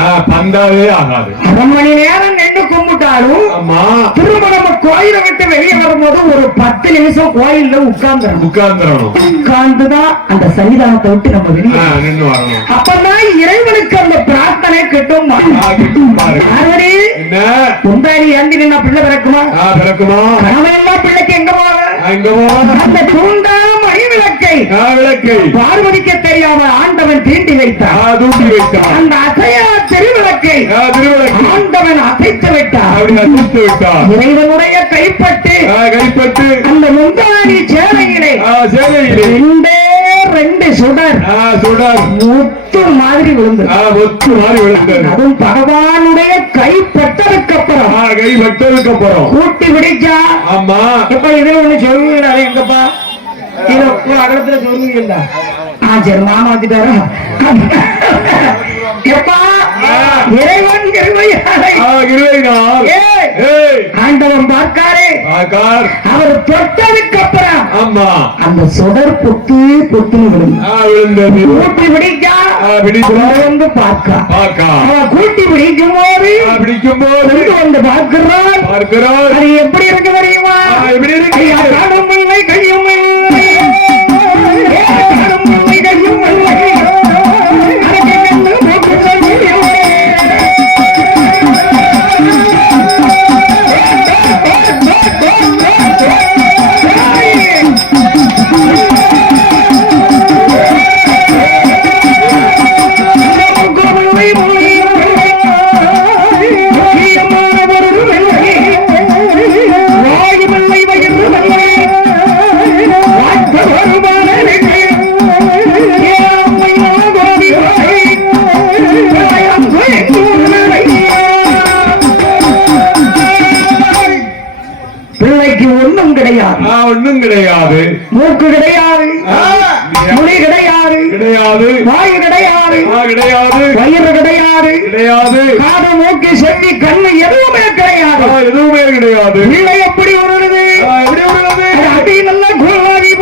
1/2 மணி நேரம் நின்று கும்பிட்டாலும் திரும்ப நம்ம கோயிலை விட்டு வெளியே வரும்போது ஒரு 10 நிமிஷம் கோயில்ல உட்கார்ந்துதான் அந்த சன்னிதானத்தை விட்டு நம்ம வெளியே அப்பதான் இறைவனுக்கு அந்த பிரார்த்தனை கிட்டும் உண்டாடி ஏந்தி நின்னா பிள்ளை பிறக்குமா கணவன் பிள்ளைக்கு எங்க போக அந்த தூண்டா மணி விளக்கை பார்வதிக்க தெரியாமல் ஆண்டவன் தீண்டி வைத்தார் அந்த அசையா திருவிளக்கை ஆண்டவன் அசைத்து விட்டார் இறைவனுடைய கைப்பட்டு அந்த முந்தாணி சேலையிலே 2 சுடர் சுடர் முத்து மாதிரி விழுந்து ஒத்து மாதிரி விழுந்தது. அதுவும் பகவானுடைய கை பட்டதுக்கு அப்புறம் கை பட்டதுக்கு அப்புறம் கூட்டி பிடிச்சா. ஆமா இப்ப இதுல ஒண்ணு சொல்லுவீங்க எங்கப்பா அகலத்துல சொல்லுவீங்களா? சரி மாமா வந்துட்டாரா? எப்பா இறைவன் ஆண்டவன் பார்க்காரே, அவர் தொட்டதுக்கு அப்புறம் ஆமா அந்த சுடர் பொத்து பொத்து விழுந்தது. கூட்டி பிடிக்கா வந்து பார்க்க கூட்டி பிடிக்கும் போது வந்து பார்க்கிறான். அது எப்படி இருக்கு தெரியுமா? காடும் இல்லை கையும் இல்லை, காடும் இல்லை கையும் இல்லை, ஒண்ணும் கிடையாது. மூக்கு கிடையாது, மொழி கிடையாது, வாயு கிடையாது, வயிறு கிடையாது, காது மூக்கு செவி கண்ணு எதுவுமே கிடையாது. பிள்ளை எப்படி உருளுது? அடி நல்ல குருவாதி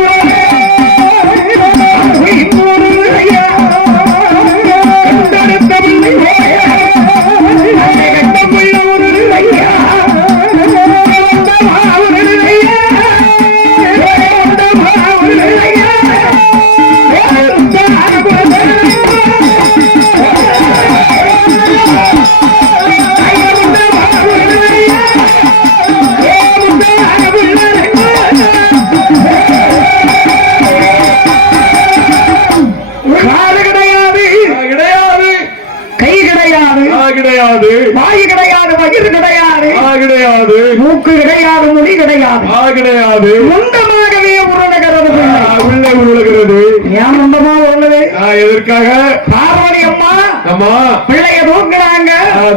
வாயு கிடையாது, வயிறு கிடையாது, மூக்கு கிடையாது, மொழி கிடையாது. முண்டமாகவே உருளுகிறது. ஏன் முண்டமா உருளுது? எதற்காக? பார்வதி அம்மா பிள்ளைய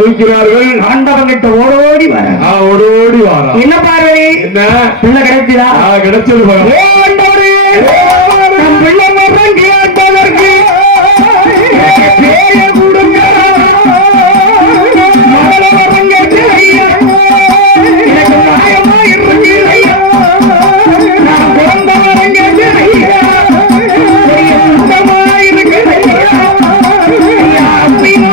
தூக்கிறார்கள். ஆண்டவன் கிட்ட ஓடோடி வர என்ன பார்வதி, என்ன பிள்ளை கிடைச்சதா? கிடைச்சது. பிள்ளை கேட்பதற்கு பேரை கொடுங்க. எனக்கு மாயமா இருக்கு ஐயா, நான் பிறந்தவரங்க ஐயா, சுத்தமா இருக்கு ஐயா, அப்படின்னு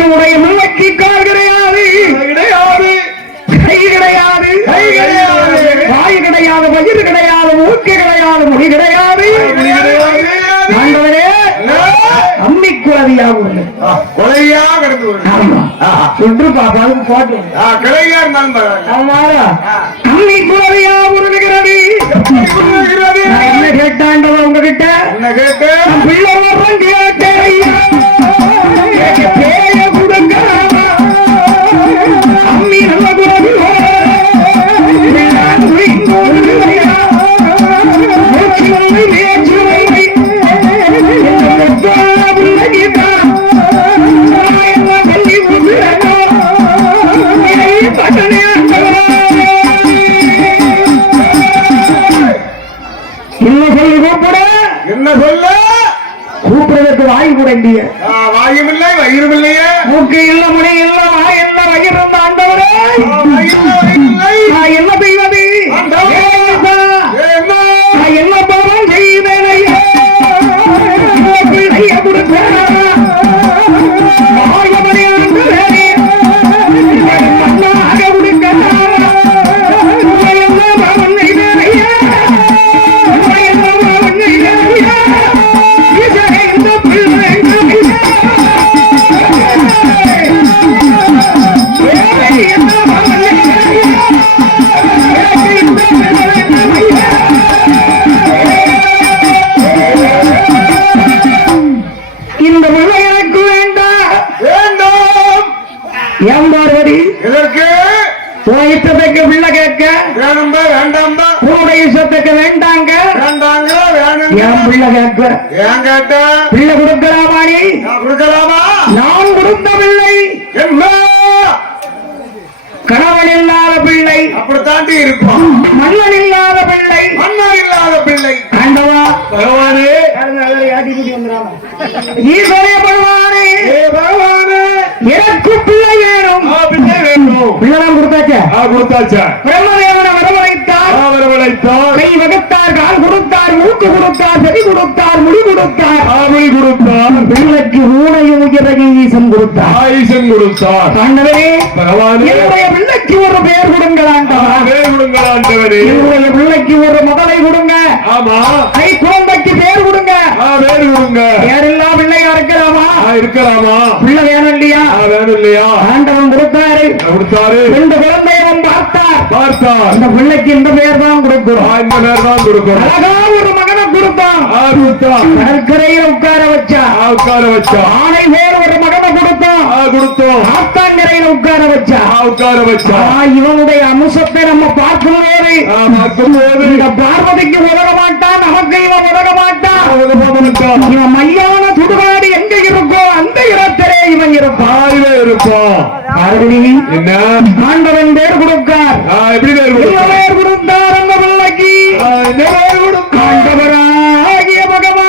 என்னுடைய முல்லைக்கு கால் கிடையாது, கை கிடையாது, வாயு கிடையாது, வயிறு கிடையாது, மூக்கு கிடையாது, மொழி கிடையாது. ஆண்டவரே, அம்மி குழவியா உள்ளது. கொலையா கிடந்து ஒன்று பாப்பாவுக்கு போட்டு அம்மி குழவியா உருளுகிறது. என்ன கேட்டாண்டவா உங்ககிட்ட? பிள்ளை வர்றேன் கேட்டேன் ஐயா, பேய கொடுங்க. அம்மி நல்ல குழவி என்ன சொல்ல? கூப்பிடுறதுக்கு வாய் கூட இல்லையே, வாயும் இல்லை வயிறும் இல்லையே, மூக்கு இல்ல, மொழி இல்ல, வாய் இல்ல, வயிறு இல்ல. ஆண்டவரே, நான் என்ன செய்வது? நான் என்ன பாவம் செய்தேன் ஐயா? பிள்ளைய கொடுக்க மாயமணி ஆண்டவரே, மண்ணாக கொடுக்க என்ன பாவம் செய்தேன் ஐயா? என்ன பாவம் செய்தேன் ஐயா? இந்த பிள்ளை இந்த முறை எனக்கு வேண்டாம். வேண்டும் ஏன் பார்வதி? இதற்கு உன் இஷ்டத்துக்கு பிள்ளை கேட்க வேணும்பா வேண்டாம்பா உன்னுடைய இஷ்டத்துக்கு வேண்டாங்க வேண்டாங்க வேணும் என் பிள்ளை கேட்க ஏன் கேட்ட பிள்ளை கொடுக்கலாமா நீ நான் கொடுக்கலாமா நான் கொடுத்த பிள்ளை என்ன கணவன் இல்லாத பிள்ளை அப்படித்தாண்டி இருப்பான் மன்னன் இல்லாத பிள்ளை மன்னர் இல்லாத பிள்ளை ஆண்டவா பகவானே ஈஸ்வரே பகவானே ஏ பகவானே எனக்கு பிள்ளை வேணும் பிள்ளை வேணும் பிள்ளைதான் கொடுத்தாச்சா கொடுத்தாச்சா பிரம்மதேவனை வரவழைத்தார் வரவழைத்தார் கை வகுத்தார் கால் கொடுத்தார் மூக்கு கொடுத்தார் செடி கொடுத்தார் முடி கொடுத்தார் ஆவணி கொடுத்தார் பிள்ளைக்கு ஊனையும் உயரையும் ஈசன் கொடுத்தார் ஆயுசன் கொடுத்தார் ஆண்டவரே பகவானே என்னுடைய பிள்ளைக்கு ஒரு பெயர் கொடுங்களாண்டவா வேறு கொடுங்களாண்டவரே என்னுடைய பிள்ளைக்கு ஒரு முதலை கொடுங்க ஆமா கை குழந்தைக்கு பேர் கொடுங்க வேறு கொடுங்க பேரில்லா பிள்ளையா இருக்கலாமா இருக்கலாமா பிள்ளை வேணும் இல்லையா வேணும் இல்லையா ஆண்டவன் கொடுத்தாரு கொடுத்தாரு ரெண்டு குழந்தையும் பார்த்தார் பார்த்தார் இந்த பிள்ளைக்கு இந்த பெயர் தான் கொடுக்கிறோம் இந்த நேரம் தான் கொடுக்கிறோம் அழகா ஒரு மகனை கொடுத்தான் கொடுத்தான் கடற்கரையில உட்கார வச்சா உட்கார வச்சா ஆணை பேர் ஒரு மகனை கொடுத்தான் கொடுத்தோம் ஆத்தாங்கரையில உட்கார வச்சா உட்கார வச்சா இவனுடைய அம்சத்தை நம்ம பார்க்கும்போது பார்க்கும்போது இந்த பார்வதிக்கு உதவ மாட்டான் நமக்கு இவன் உதவ மாட்டான் இவன் மையான சுடுகாடு எங்க இருக்கோ அந்த இடத்திலே இவன் இருப்பான் இருப்பான் என்ன ஆண்டவன் பேர் கொடுக்கார் எப்படி பேர் கொடுத்தார் அந்த பிள்ளைக்கு ஆண்டவராகிய பகவான்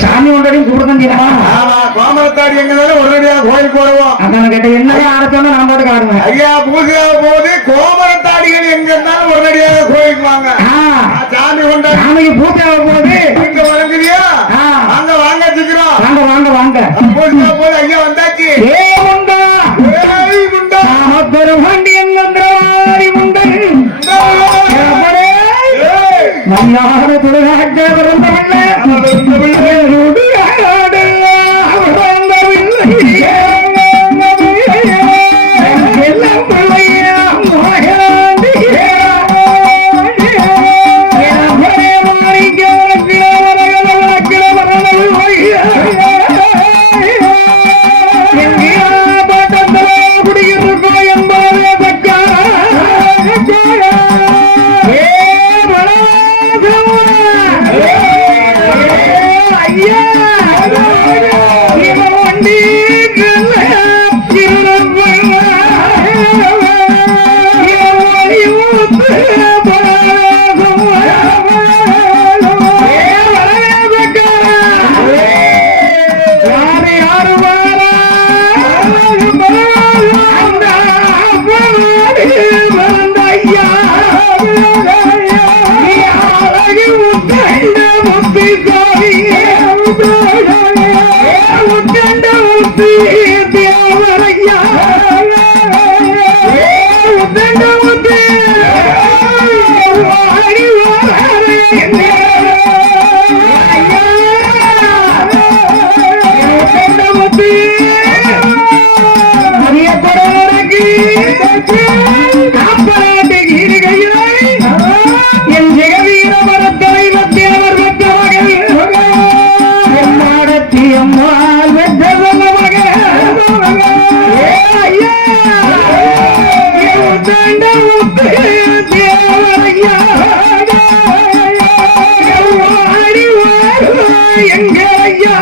சாமி ஒன்றையும் கூடுதான் தெரியுமா? கோமலத்தாடி எங்கனாலும் உடனடியாக கோயிலுக்கு வருவோம். அதான் கேட்ட என்னதான் ஆரத்தோன்னு நான் போட்டு காட்டுவேன். ஐயா பூஜை போது கோமலத்தாடிகள் எங்க இருந்தாலும் உடனடியாக கோயிலுக்கு வாங்க. சாமி கொண்ட சாமிக்கு பூஜை ஆக போகுது. இங்க வழங்குறியா ஆ. வாங்க வாங்க சீக்கிரம் வாங்க வாங்க வாங்க. போது ஐயா வந்தாச்சு ஏ முண்டா ஏய் குண்டா பெருமாண்டியன் மந்திரவாதி முண்டன் ஏய் மன்னார துடுகாட்ட பிறந்தவள்ள ருடுகாடு பிறந்தவில்லை எல்லாம் பிள்ளையா மோகனாண்டி என் ஜெகவீர மரத்தலை மத்தியவர் பெற்றவர்கள் எம்மாடத்தி அம்மாள் பெற்றவங்க மகன் ஐயா தேவரையா எங்க ஐயா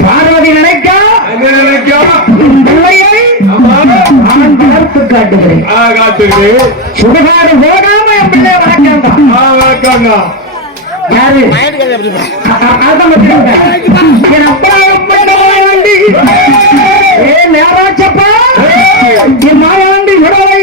பார்வதி நினைக்கா பிள்ளையை அவன் வளர்த்து காட்டுகிறேன் சுடுகாடு போகாம என் பிள்ளை வளர்க்காங்க யாரு என் அப்பா வண்டி ஏ நேராச்சப்பா என் மாயாண்டி சுடலை